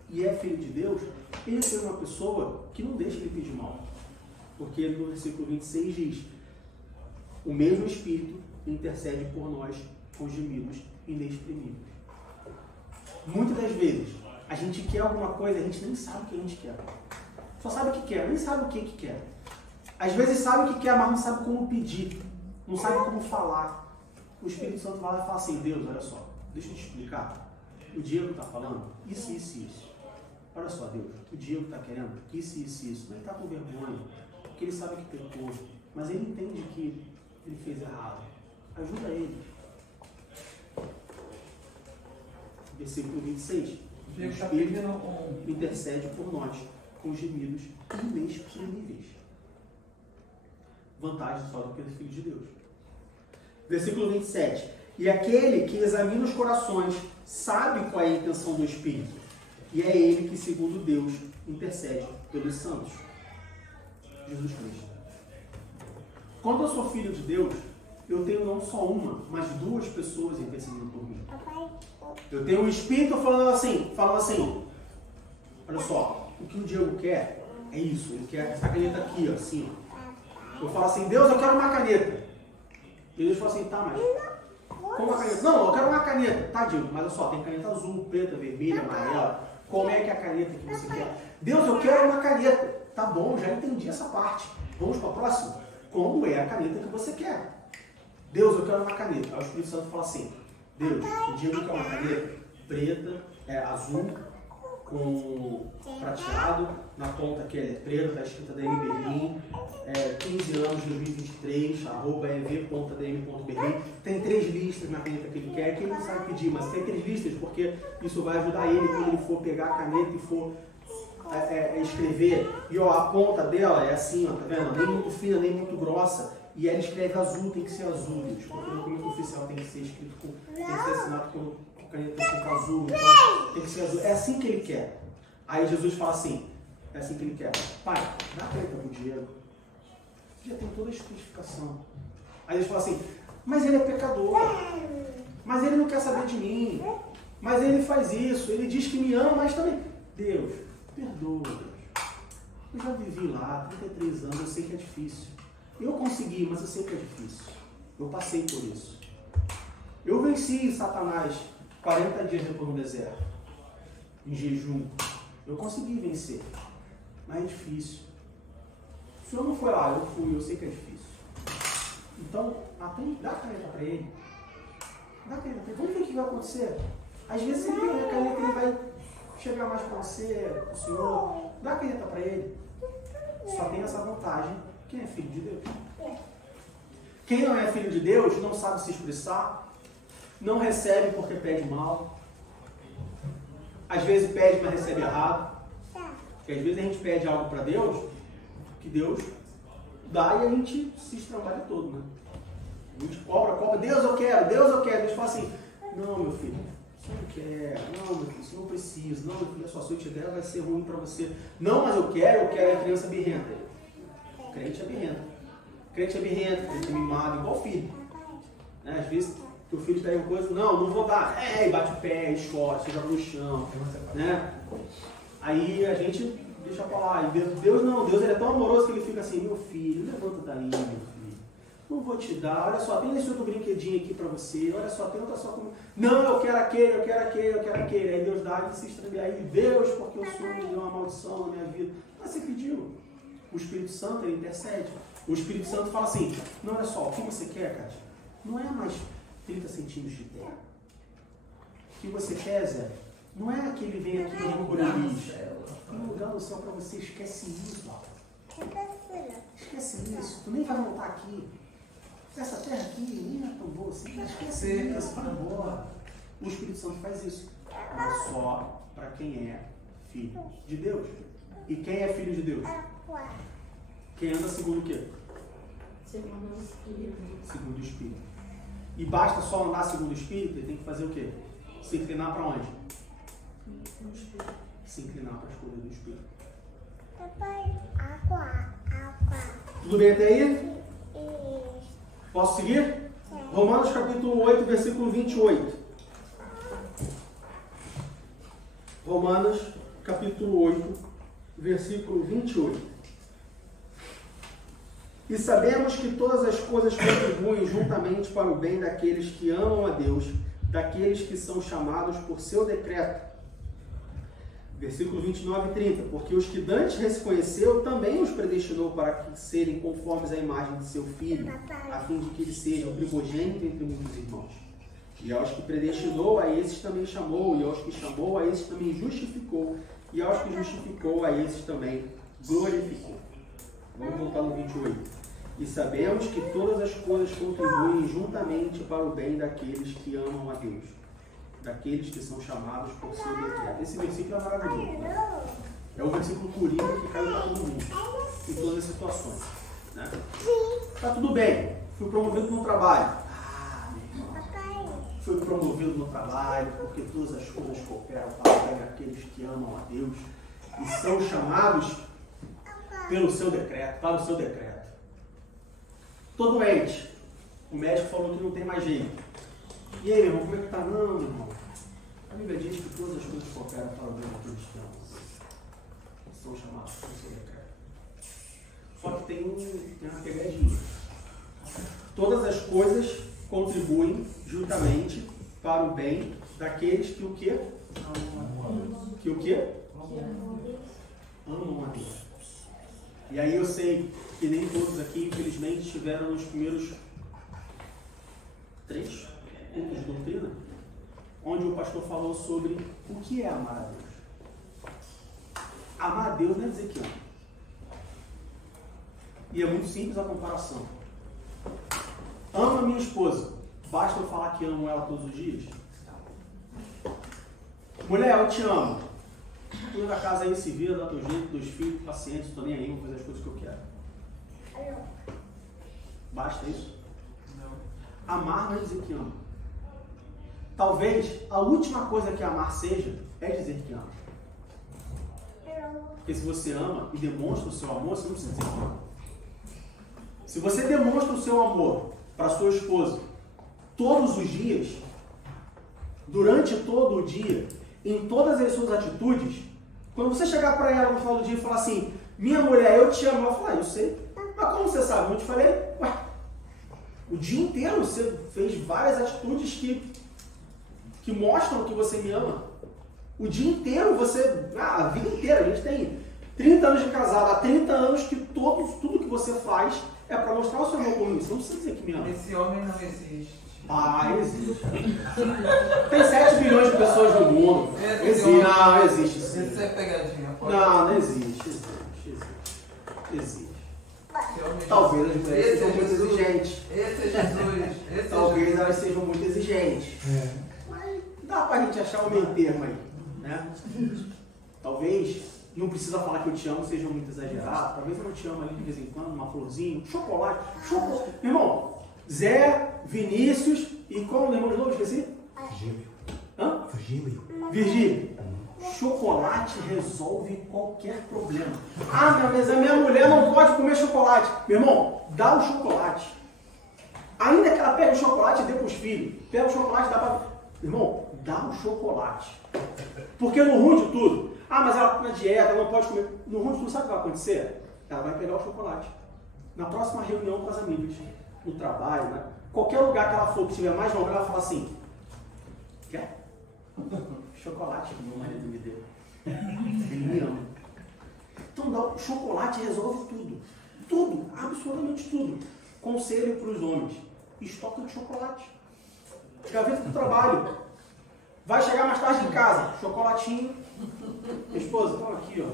e é filho de Deus, ele é uma pessoa que não deixa ele pedir mal. Porque no versículo 26 diz, o mesmo Espírito intercede por nós com gemidos inexprimíveis. Muitas das vezes, a gente quer alguma coisa, a gente nem sabe o que a gente quer. Só sabe o que quer, nem sabe o que quer. Às vezes sabe o que quer, mas não sabe como pedir. Não sabe como falar. O Espírito Santo vai lá e fala assim, Deus, olha só, deixa eu te explicar. O Diego está falando isso, isso, isso. Olha só, Deus, o Diego está querendo isso, isso, isso. Mas ele está com vergonha, porque ele sabe que pecou. Mas ele entende que ele fez errado. Ajuda ele. Versículo 26. O Espírito intercede por nós com gemidos inexprimíveis. Vantagem só do que é filho de Deus. Versículo 27. E aquele que examina os corações sabe qual é a intenção do Espírito. E é ele que, segundo Deus, intercede pelos santos. Jesus Cristo. Quando eu sou filho de Deus, eu tenho não só uma, mas duas pessoas intercedendo por mim. Eu tenho um Espírito falando assim, olha só, o que o Diego quer é isso, ele quer essa caneta aqui, ó, assim. Eu falo assim, Deus, eu quero uma caneta. E Deus fala assim, tá, mas como uma caneta? Não, eu quero uma caneta. Tá, Diego, mas olha só, tem caneta azul, preta, vermelha, amarela. Como é que é a caneta que você quer? Deus, eu quero uma caneta. Tá bom, já entendi essa parte. Vamos para a próxima? Como é a caneta que você quer? Deus, eu quero uma caneta. Aí o Espírito Santo fala assim, Deus, o Diego quer uma caneta preta, azul, com prateado, na ponta que ela é preta, está escrita DM Berlim, 15 anos, 2023, @ev.dm.berlim. Tem 3 listas na caneta que ele quer, que ele não sabe pedir, mas tem 3 listas, porque isso vai ajudar ele quando ele for pegar a caneta e for escrever. E ó, a ponta dela é assim, ó, tá vendo? Nem muito fina, nem muito grossa. E ela escreve azul, tem que ser azul, gente, porque o documento oficial tem que ser escrito tem que ser assinado com caneta azul, então tem que ser azul. É assim que ele quer. Aí Jesus fala assim, é assim que ele quer. Pai, dá a caneta pro Diego. Já tem toda a especificação. Aí ele fala assim, mas ele é pecador. Mas ele não quer saber de mim. Mas ele faz isso. Ele diz que me ama, mas também... Deus, perdoa, Deus. Eu já vivi lá, 33 anos, eu sei que é difícil. Eu consegui, mas eu sei que é difícil. Eu passei por isso. Eu venci Satanás 40 dias depois no deserto, em jejum. Eu consegui vencer, mas é difícil. O senhor não foi lá, eu fui, eu sei que é difícil. Então, dá a caneta para ele. Dá a caneta para ele. Vamos ver o que vai acontecer. Às vezes ele tem a caneta, ele vai chegar mais para você, para o senhor. Dá a caneta para ele. Só tem essa vantagem. Quem é filho de Deus? Quem não é filho de Deus não sabe se expressar, não recebe porque pede mal. Às vezes pede, mas recebe errado. Porque às vezes a gente pede algo para Deus, que Deus dá e a gente se estrabalha todo, né? A gente cobra, Deus eu quero. Deus fala assim, não meu filho, você não quer, não meu filho, você não precisa, não meu filho, a sua sorte ideia vai ser ruim para você. Não, mas eu quero a criança birrenta. Crente é birrento. Crente é mimado, igual filho. Né? Às vezes teu filho pega uma coisa, não vou dar, e bate o pé, escorre, se joga no chão, né? Aí a gente deixa pra lá. E Deus não, Deus ele é tão amoroso que ele fica assim, meu filho, levanta daí, meu filho. Não vou te dar, olha só, tem esse outro brinquedinho aqui pra você, olha só, tem outra só comigo. Não, eu quero aquele. Aí Deus dá, ele se estranha. Aí Deus, porque o Senhor me deu uma maldição na minha vida. Mas você pediu. O Espírito Santo, ele intercede. O Espírito Santo fala assim, não, olha só, o que você quer, Cátia? Não é mais 30 centímetros de terra. O que você quer, Zé? Não é que ele vem aqui e procura lixo. Tem um lugar no céu para você, esquece isso. Esquece isso. Tu nem vai voltar aqui. Essa terra aqui nem é tão boa assim. Esquece isso, vai embora. O Espírito Santo faz isso. Mas só para quem é filho de Deus. E quem é filho de Deus? Quem anda segundo o quê? Segundo o Espírito. Segundo o Espírito. E basta só andar segundo o Espírito, ele tem que fazer o quê? Se inclinar para onde? Se inclinar para as coisas do Espírito. Tudo bem até aí? Posso seguir? Romanos capítulo 8, versículo 28. Romanos capítulo 8, versículo 28. E sabemos que todas as coisas contribuem juntamente para o bem daqueles que amam a Deus, daqueles que são chamados por seu decreto. Versículo 29 e 30. Porque os que dantes reconheceu, também os predestinou para que serem conformes à imagem de seu Filho, a fim de que ele seja o primogênito entre muitos irmãos. E aos que predestinou, a esses também chamou, e aos que chamou, a esses também justificou, e aos que justificou, a esses também glorificou. Vamos voltar no 28. E sabemos que todas as coisas contribuem juntamente para o bem daqueles que amam a Deus, daqueles que são chamados por seu decreto. Esse versículo é maravilhoso, né? É o versículo coringa que cai para todo mundo, em todas as situações. Né? Tá tudo bem, fui promovido no trabalho. Fui promovido no trabalho porque todas as coisas cooperam para o bem daqueles que amam a Deus e são chamados pelo seu decreto, para o seu decreto. Tô doente. O médico falou que não tem mais jeito. E aí, meu irmão, como é que tá? Não, meu irmão. A Bíblia diz que todas as coisas cooperam para o bem daqueles que amam. São chamados pelo seu decreto. Só que tem uma pegadinha. Todas as coisas contribuem juntamente para o bem daqueles que o quê? Que o quê? Amam a Deus. E aí eu sei que nem todos aqui, infelizmente, estiveram nos primeiros 3 cultos de doutrina, onde o pastor falou sobre o que é amar a Deus. Amar a Deus não é dizer que ama. E é muito simples a comparação. Amo a minha esposa. Basta eu falar que amo ela todos os dias? Mulher, eu te amo. Tu na casa aí, se vira, dá teu jeito, 2 filhos, pacientes, tô nem aí, vou fazer as coisas que eu quero. Basta isso? Não. Amar não é dizer que ama. Talvez a última coisa que amar seja é dizer que ama. Porque se você ama e demonstra o seu amor, você não precisa dizer que ama. Se você demonstra o seu amor para sua esposa todos os dias, durante todo o dia, em todas as suas atitudes, quando você chegar para ela no final do dia e falar assim, minha mulher, eu te amo, ela fala, eu sei, mas como você sabe? Eu te falei, ué, o dia inteiro você fez várias atitudes que mostram que você me ama. O dia inteiro você, a vida inteira, a gente tem 30 anos de casado, há 30 anos que tudo que você faz é para mostrar o seu amor por mim. Você não precisa dizer que me ama. Esse homem não existe. Ah, existe. Tem 7 bilhões de pessoas no mundo. Existe. Não, existe sim. Isso é pegadinha. Pode. Não existe. Existe. Talvez as mulheres sejam muito exigentes. Esse é Jesus. Talvez elas sejam muito exigentes. Mas dá pra gente achar um meio termo aí, né? Talvez não precisa falar que eu te amo, seja muito exagerado. Talvez eu não te amo ali de vez em quando, uma florzinha, chocolate. Meu irmão, Zé, Vinícius e qual o irmão de novo? Esqueci? Virgílio. Hã? Virgílio. Chocolate resolve qualquer problema. Ah, mas a minha mulher não pode comer chocolate. Meu irmão, dá o chocolate. Ainda que ela pegue o chocolate e dê para os filhos. Pega o chocolate e dá para... Irmão, dá o chocolate. Porque no ruim de tudo, mas ela está na dieta, ela não pode comer. No ruim de tudo, sabe o que vai acontecer? Ela vai pegar o chocolate. Na próxima reunião com as amigas, no trabalho, né? Qualquer lugar que ela for, que tiver mais vontade, ela fala assim, quer? Chocolate que meu marido me deu. Ele me ama. Então, o chocolate resolve tudo. Tudo, absolutamente tudo. Conselho para os homens. Estoque de chocolate. Gaveta do trabalho. Vai chegar mais tarde em casa. Chocolatinho. Minha esposa, então aqui, ó.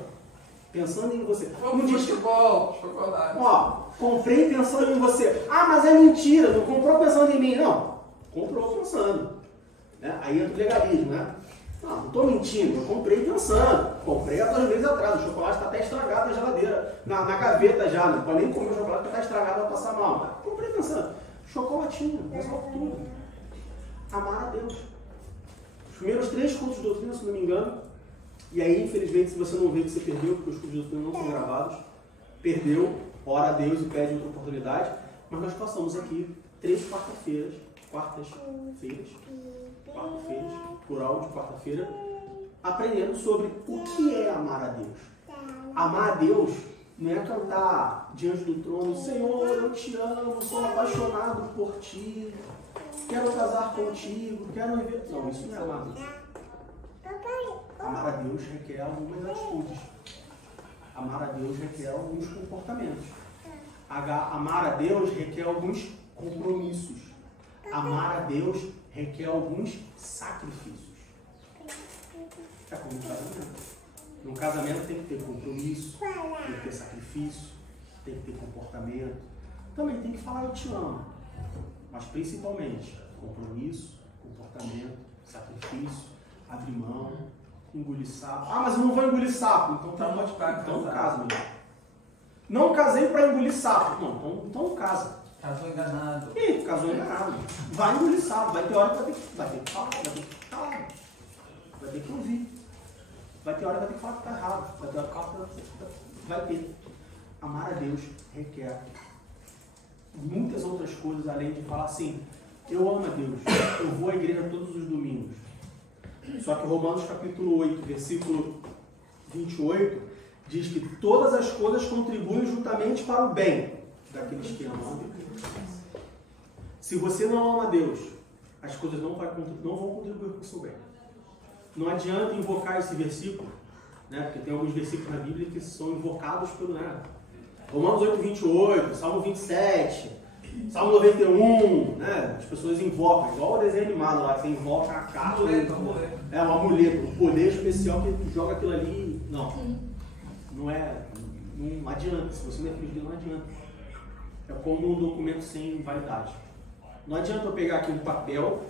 Pensando em você. Vamos de futebol, chocolate. Ó, comprei pensando em você. Mas é mentira, não comprou pensando em mim. Não, comprou pensando. Né? Aí entra o legalismo, né? Não estou mentindo, eu comprei pensando. Comprei há 2 meses atrás. O chocolate está até estragado na geladeira, na gaveta já. Não pode nem comer o chocolate porque está estragado, vai passar mal. Mas comprei pensando. Chocolatinho, resolve tudo. Amar a Deus. Os primeiros 3 cultos de doutrina, se não me engano. E aí, infelizmente, se você não vê que você perdeu, porque os cultos de doutrina não são gravados, perdeu, ora a Deus e pede outra oportunidade. Mas nós passamos aqui 3 quartas-feiras, plural de quarta-feira, aprendendo sobre o que é amar a Deus. Amar a Deus não é cantar diante do trono, Senhor, eu te amo, sou apaixonado por ti, quero casar contigo, quero viver... Não, isso não é amar a Deus. Amar a Deus requer algumas atitudes. Amar a Deus requer alguns comportamentos. Amar a Deus requer alguns compromissos. Amar a Deus requer alguns sacrifícios. É como um casamento. No casamento tem que ter compromisso, tem que ter sacrifício, tem que ter comportamento. Também tem que falar eu te amo. Mas principalmente compromisso, comportamento, sacrifício, abrir mão, engolir sapo. Mas eu não vou engolir sapo. Então tá bom, então não casa, meu irmão. Não casei para engolir sapo. Não, então não casa. Casou enganado. Casou enganado. Vai engolir sapo. Vai ter hora que vai ter que falar, vai ter que ouvir. Vai ter hora que vai ter que falar que tá errado. Vai ter hora que vai ter. Amar a Deus requer muitas outras coisas além de falar assim, eu amo a Deus, eu vou à igreja todos os domingos. Só que Romanos capítulo 8, versículo 28, diz que todas as coisas contribuem juntamente para o bem daqueles que amam a Deus. Se você não ama a Deus, as coisas não vão contribuir para o seu bem. Não adianta invocar esse versículo, né? Porque tem alguns versículos na Bíblia que são invocados pelo... Né? Romanos 8, 28, Salmo 27, Salmo 91, né? As pessoas invocam, igual o desenho animado lá, que você invoca a carta. Amuleto. É um amuleto, um poder especial que joga aquilo ali. Não adianta. Se você não é filho de Deus, não adianta. É como um documento sem validade. Não adianta eu pegar aqui um papel,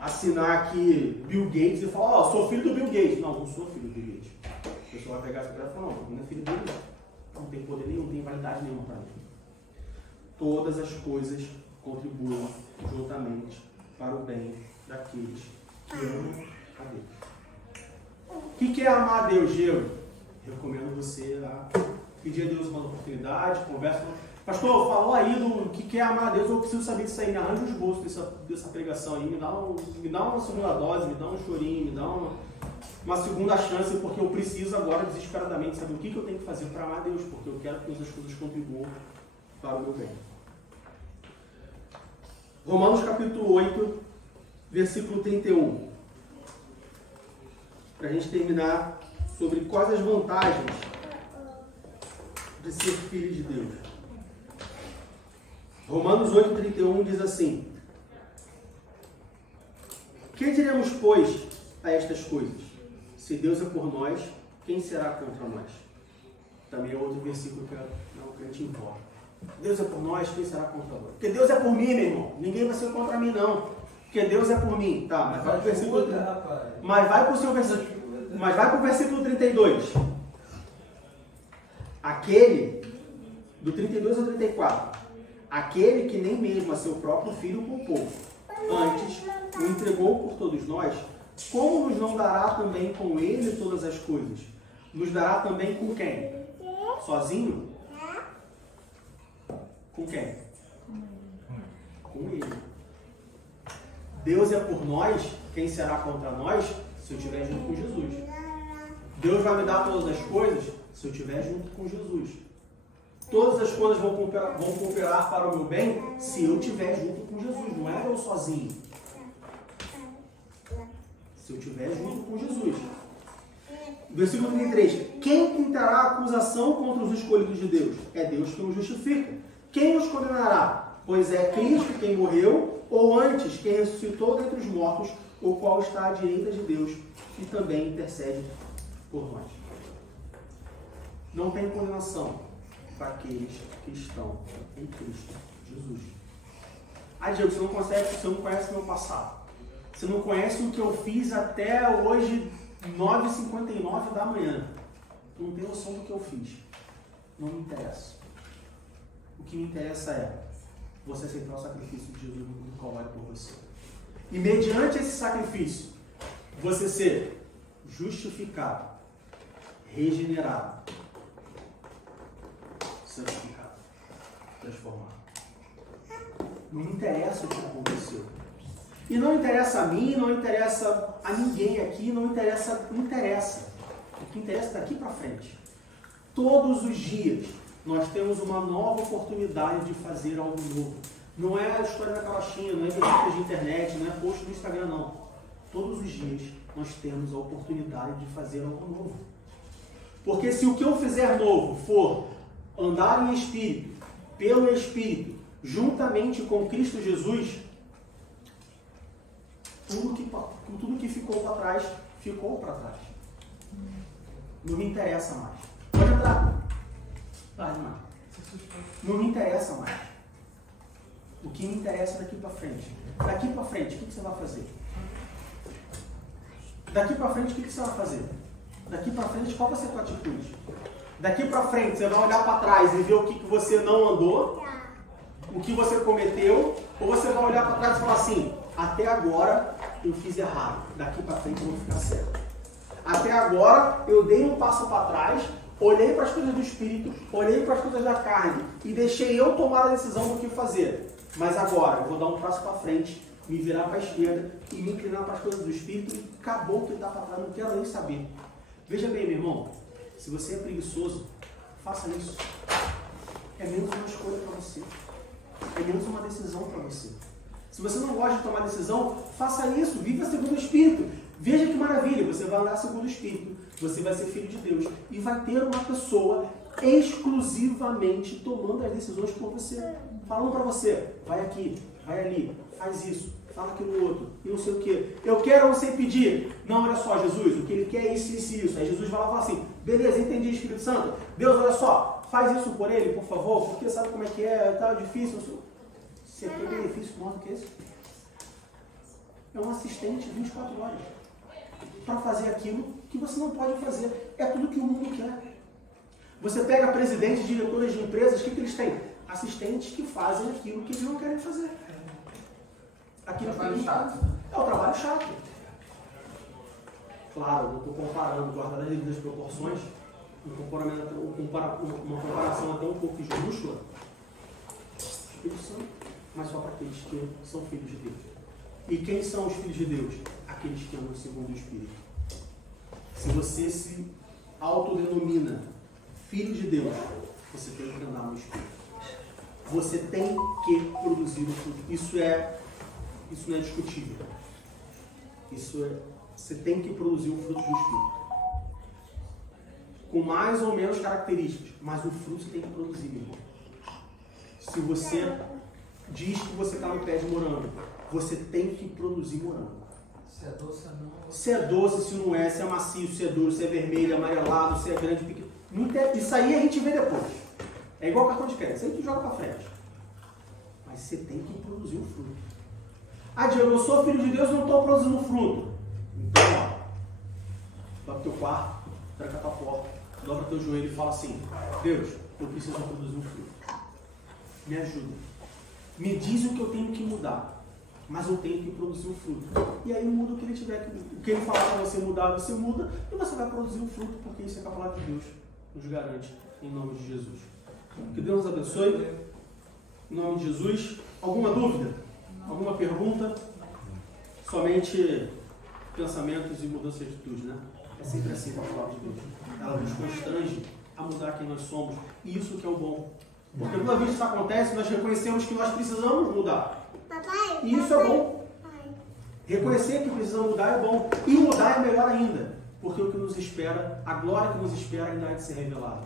assinar aqui Bill Gates e falar, sou filho do Bill Gates. Não sou filho do Bill Gates. A pessoa vai pegar essa papel e falar, não é filho dele, não tem poder nenhum, não tem validade nenhuma para mim. Todas as coisas contribuem juntamente para o bem daqueles que amam a Deus. O que é amar a Deus, Diego? Recomendo você a pedir a Deus uma oportunidade, conversa. Pastor, falou aí do que é amar a Deus, eu preciso saber disso aí, me arranja os bolsos dessa pregação aí, me dá uma segunda dose, me dá um chorinho, me dá uma segunda chance, porque eu preciso agora desesperadamente saber o que eu tenho que fazer para amar a Deus, porque eu quero que todas as coisas contribuam para o meu bem. Romanos capítulo 8, versículo 31. Para a gente terminar sobre quais as vantagens de ser filho de Deus. Romanos 8,31 diz assim: que diremos, pois, a estas coisas? Se Deus é por nós, quem será contra nós? Também é outro versículo que a gente invoca. Deus é por nós, quem será contra nós? Porque Deus é por mim, meu irmão. Ninguém vai ser contra mim, não. Porque Deus é por mim. Tá, mas vai para o versículo... Mas vai para o seu versículo... Mas vai para o versículo 32. Aquele, do 32 ao 34. Aquele que nem mesmo a seu próprio filho poupou, antes o entregou por todos nós, como nos não dará também com ele todas as coisas? Nos dará também com quem? Sozinho? Com quem? Com ele. Deus é por nós, quem será contra nós? Se eu estiver junto com Jesus. Deus vai me dar todas as coisas se eu estiver junto com Jesus. Todas as coisas vão cooperar para o meu bem se eu estiver junto com Jesus. Não é eu sozinho. Se eu estiver junto com Jesus. Versículo 33. Quem tentará acusação contra os escolhidos de Deus? É Deus que os justifica. Quem os condenará? Pois é Cristo quem morreu, ou antes quem ressuscitou dentre os mortos, o qual está à direita de Deus e também intercede por nós. Não tem condenação para aqueles que estão em Cristo Jesus. Ah, Diego, você não conhece o meu passado. Você não conhece o que eu fiz até hoje, 9h59 da manhã. Não tem noção do que eu fiz. Não me interessa. O que me interessa é você aceitar o sacrifício de Jesus no Calvário por você. E mediante esse sacrifício, você ser justificado, regenerado, santificado, transformado. Não me interessa o que aconteceu. E não interessa a mim, não interessa a ninguém aqui, não interessa. O que interessa é daqui para frente. Todos os dias nós temos uma nova oportunidade de fazer algo novo. Não é a história da carochinha, não é visita de internet, não é post no Instagram, não. Todos os dias nós temos a oportunidade de fazer algo novo. Porque se o que eu fizer novo for andar em Espírito, pelo Espírito, juntamente com Cristo Jesus, tudo que ficou para trás, ficou para trás. Não me interessa mais. Pode entrar. Vai, irmão. Não me interessa mais. O que me interessa é daqui para frente. Daqui para frente, o que você vai fazer? Daqui para frente, o que você vai fazer? Daqui para frente, qual vai ser a tua atitude? Daqui para frente, você vai olhar para trás e ver o que você não andou, o que você cometeu, ou você vai olhar para trás e falar assim: até agora eu fiz errado, daqui para frente eu vou ficar certo. Até agora eu dei um passo para trás, olhei para as coisas do Espírito, olhei para as coisas da carne e deixei eu tomar a decisão do que fazer. Mas agora eu vou dar um passo para frente, me virar para a esquerda e me inclinar para as coisas do Espírito e acabou o que está para trás, não quero nem saber. Veja bem, meu irmão, se você é preguiçoso, faça isso. É menos uma escolha para você. É menos uma decisão para você. Se você não gosta de tomar decisão, faça isso, viva segundo o Espírito. Veja que maravilha, você vai andar segundo o Espírito, você vai ser filho de Deus e vai ter uma pessoa exclusivamente tomando as decisões por você, falando para você: vai aqui, vai ali, faz isso, fala aquilo outro, e não sei o que. Eu quero você pedir. Não, olha só, Jesus, o que ele quer é isso, isso e isso. Aí Jesus vai lá e fala assim: beleza, entendi, Espírito Santo. Deus, olha só, faz isso por ele, por favor, porque sabe como é que é, tá difícil. Você tem benefício maior do que esse? É um assistente 24 horas para fazer aquilo que você não pode fazer. É tudo que o mundo quer. Você pega presidentes, diretores de empresas, o que eles têm? Assistentes que fazem aquilo que eles não querem fazer. Aquilo que eles chato. É o trabalho chato. Claro, eu estou comparando, guardando as devidas proporções, uma comparação até um pouco esdrúxula. Eles são, mas só para aqueles que são filhos de Deus. E quem são os filhos de Deus? Aqueles que andam segundo o Espírito. Se você se autodenomina filho de Deus, você tem que andar no Espírito. Você tem que produzir o fruto. Isso não é discutível. Você tem que produzir o fruto do Espírito. com mais ou menos características, mas o fruto você tem que produzir, meu irmão. Se você diz que você está no pé de morango, você tem que produzir morango. Se é doce ou não. Se é doce, se não é, se é macio, se é duro, se é vermelho, amarelado, se é grande, pequeno. Isso aí a gente vê depois. É igual cartão de crédito, isso aí tu joga para frente. Mas você tem que produzir o fruto. Ah, Diego, eu sou filho de Deus e não estou produzindo fruto. Então, ó, vai para o teu quarto, tranca a tua porta, dobra teu joelho e fala assim: Deus, eu preciso produzir um fruto. Me ajuda. Me diz o que eu tenho que mudar, mas eu tenho que produzir um fruto. E aí muda o que ele tiver que. O que ele falar para você mudar, você muda e você vai produzir um fruto, porque isso é que a palavra de Deus nos garante, em nome de Jesus. Que Deus nos abençoe. Em nome de Jesus. Alguma dúvida? Alguma pergunta? Somente pensamentos e mudança de atitude, né? É sempre assim com a palavra de Deus. Ela nos constrange a mudar quem nós somos. E isso que é o bom. Porque toda vez que isso acontece, nós reconhecemos que nós precisamos mudar. E isso é bom. Reconhecer que precisamos mudar é bom. E mudar é melhor ainda. Porque o que nos espera, a glória que nos espera ainda há de ser revelada.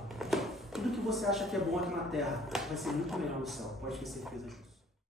Tudo que você acha que é bom aqui na terra vai ser muito melhor no céu. Pode ter certeza disso.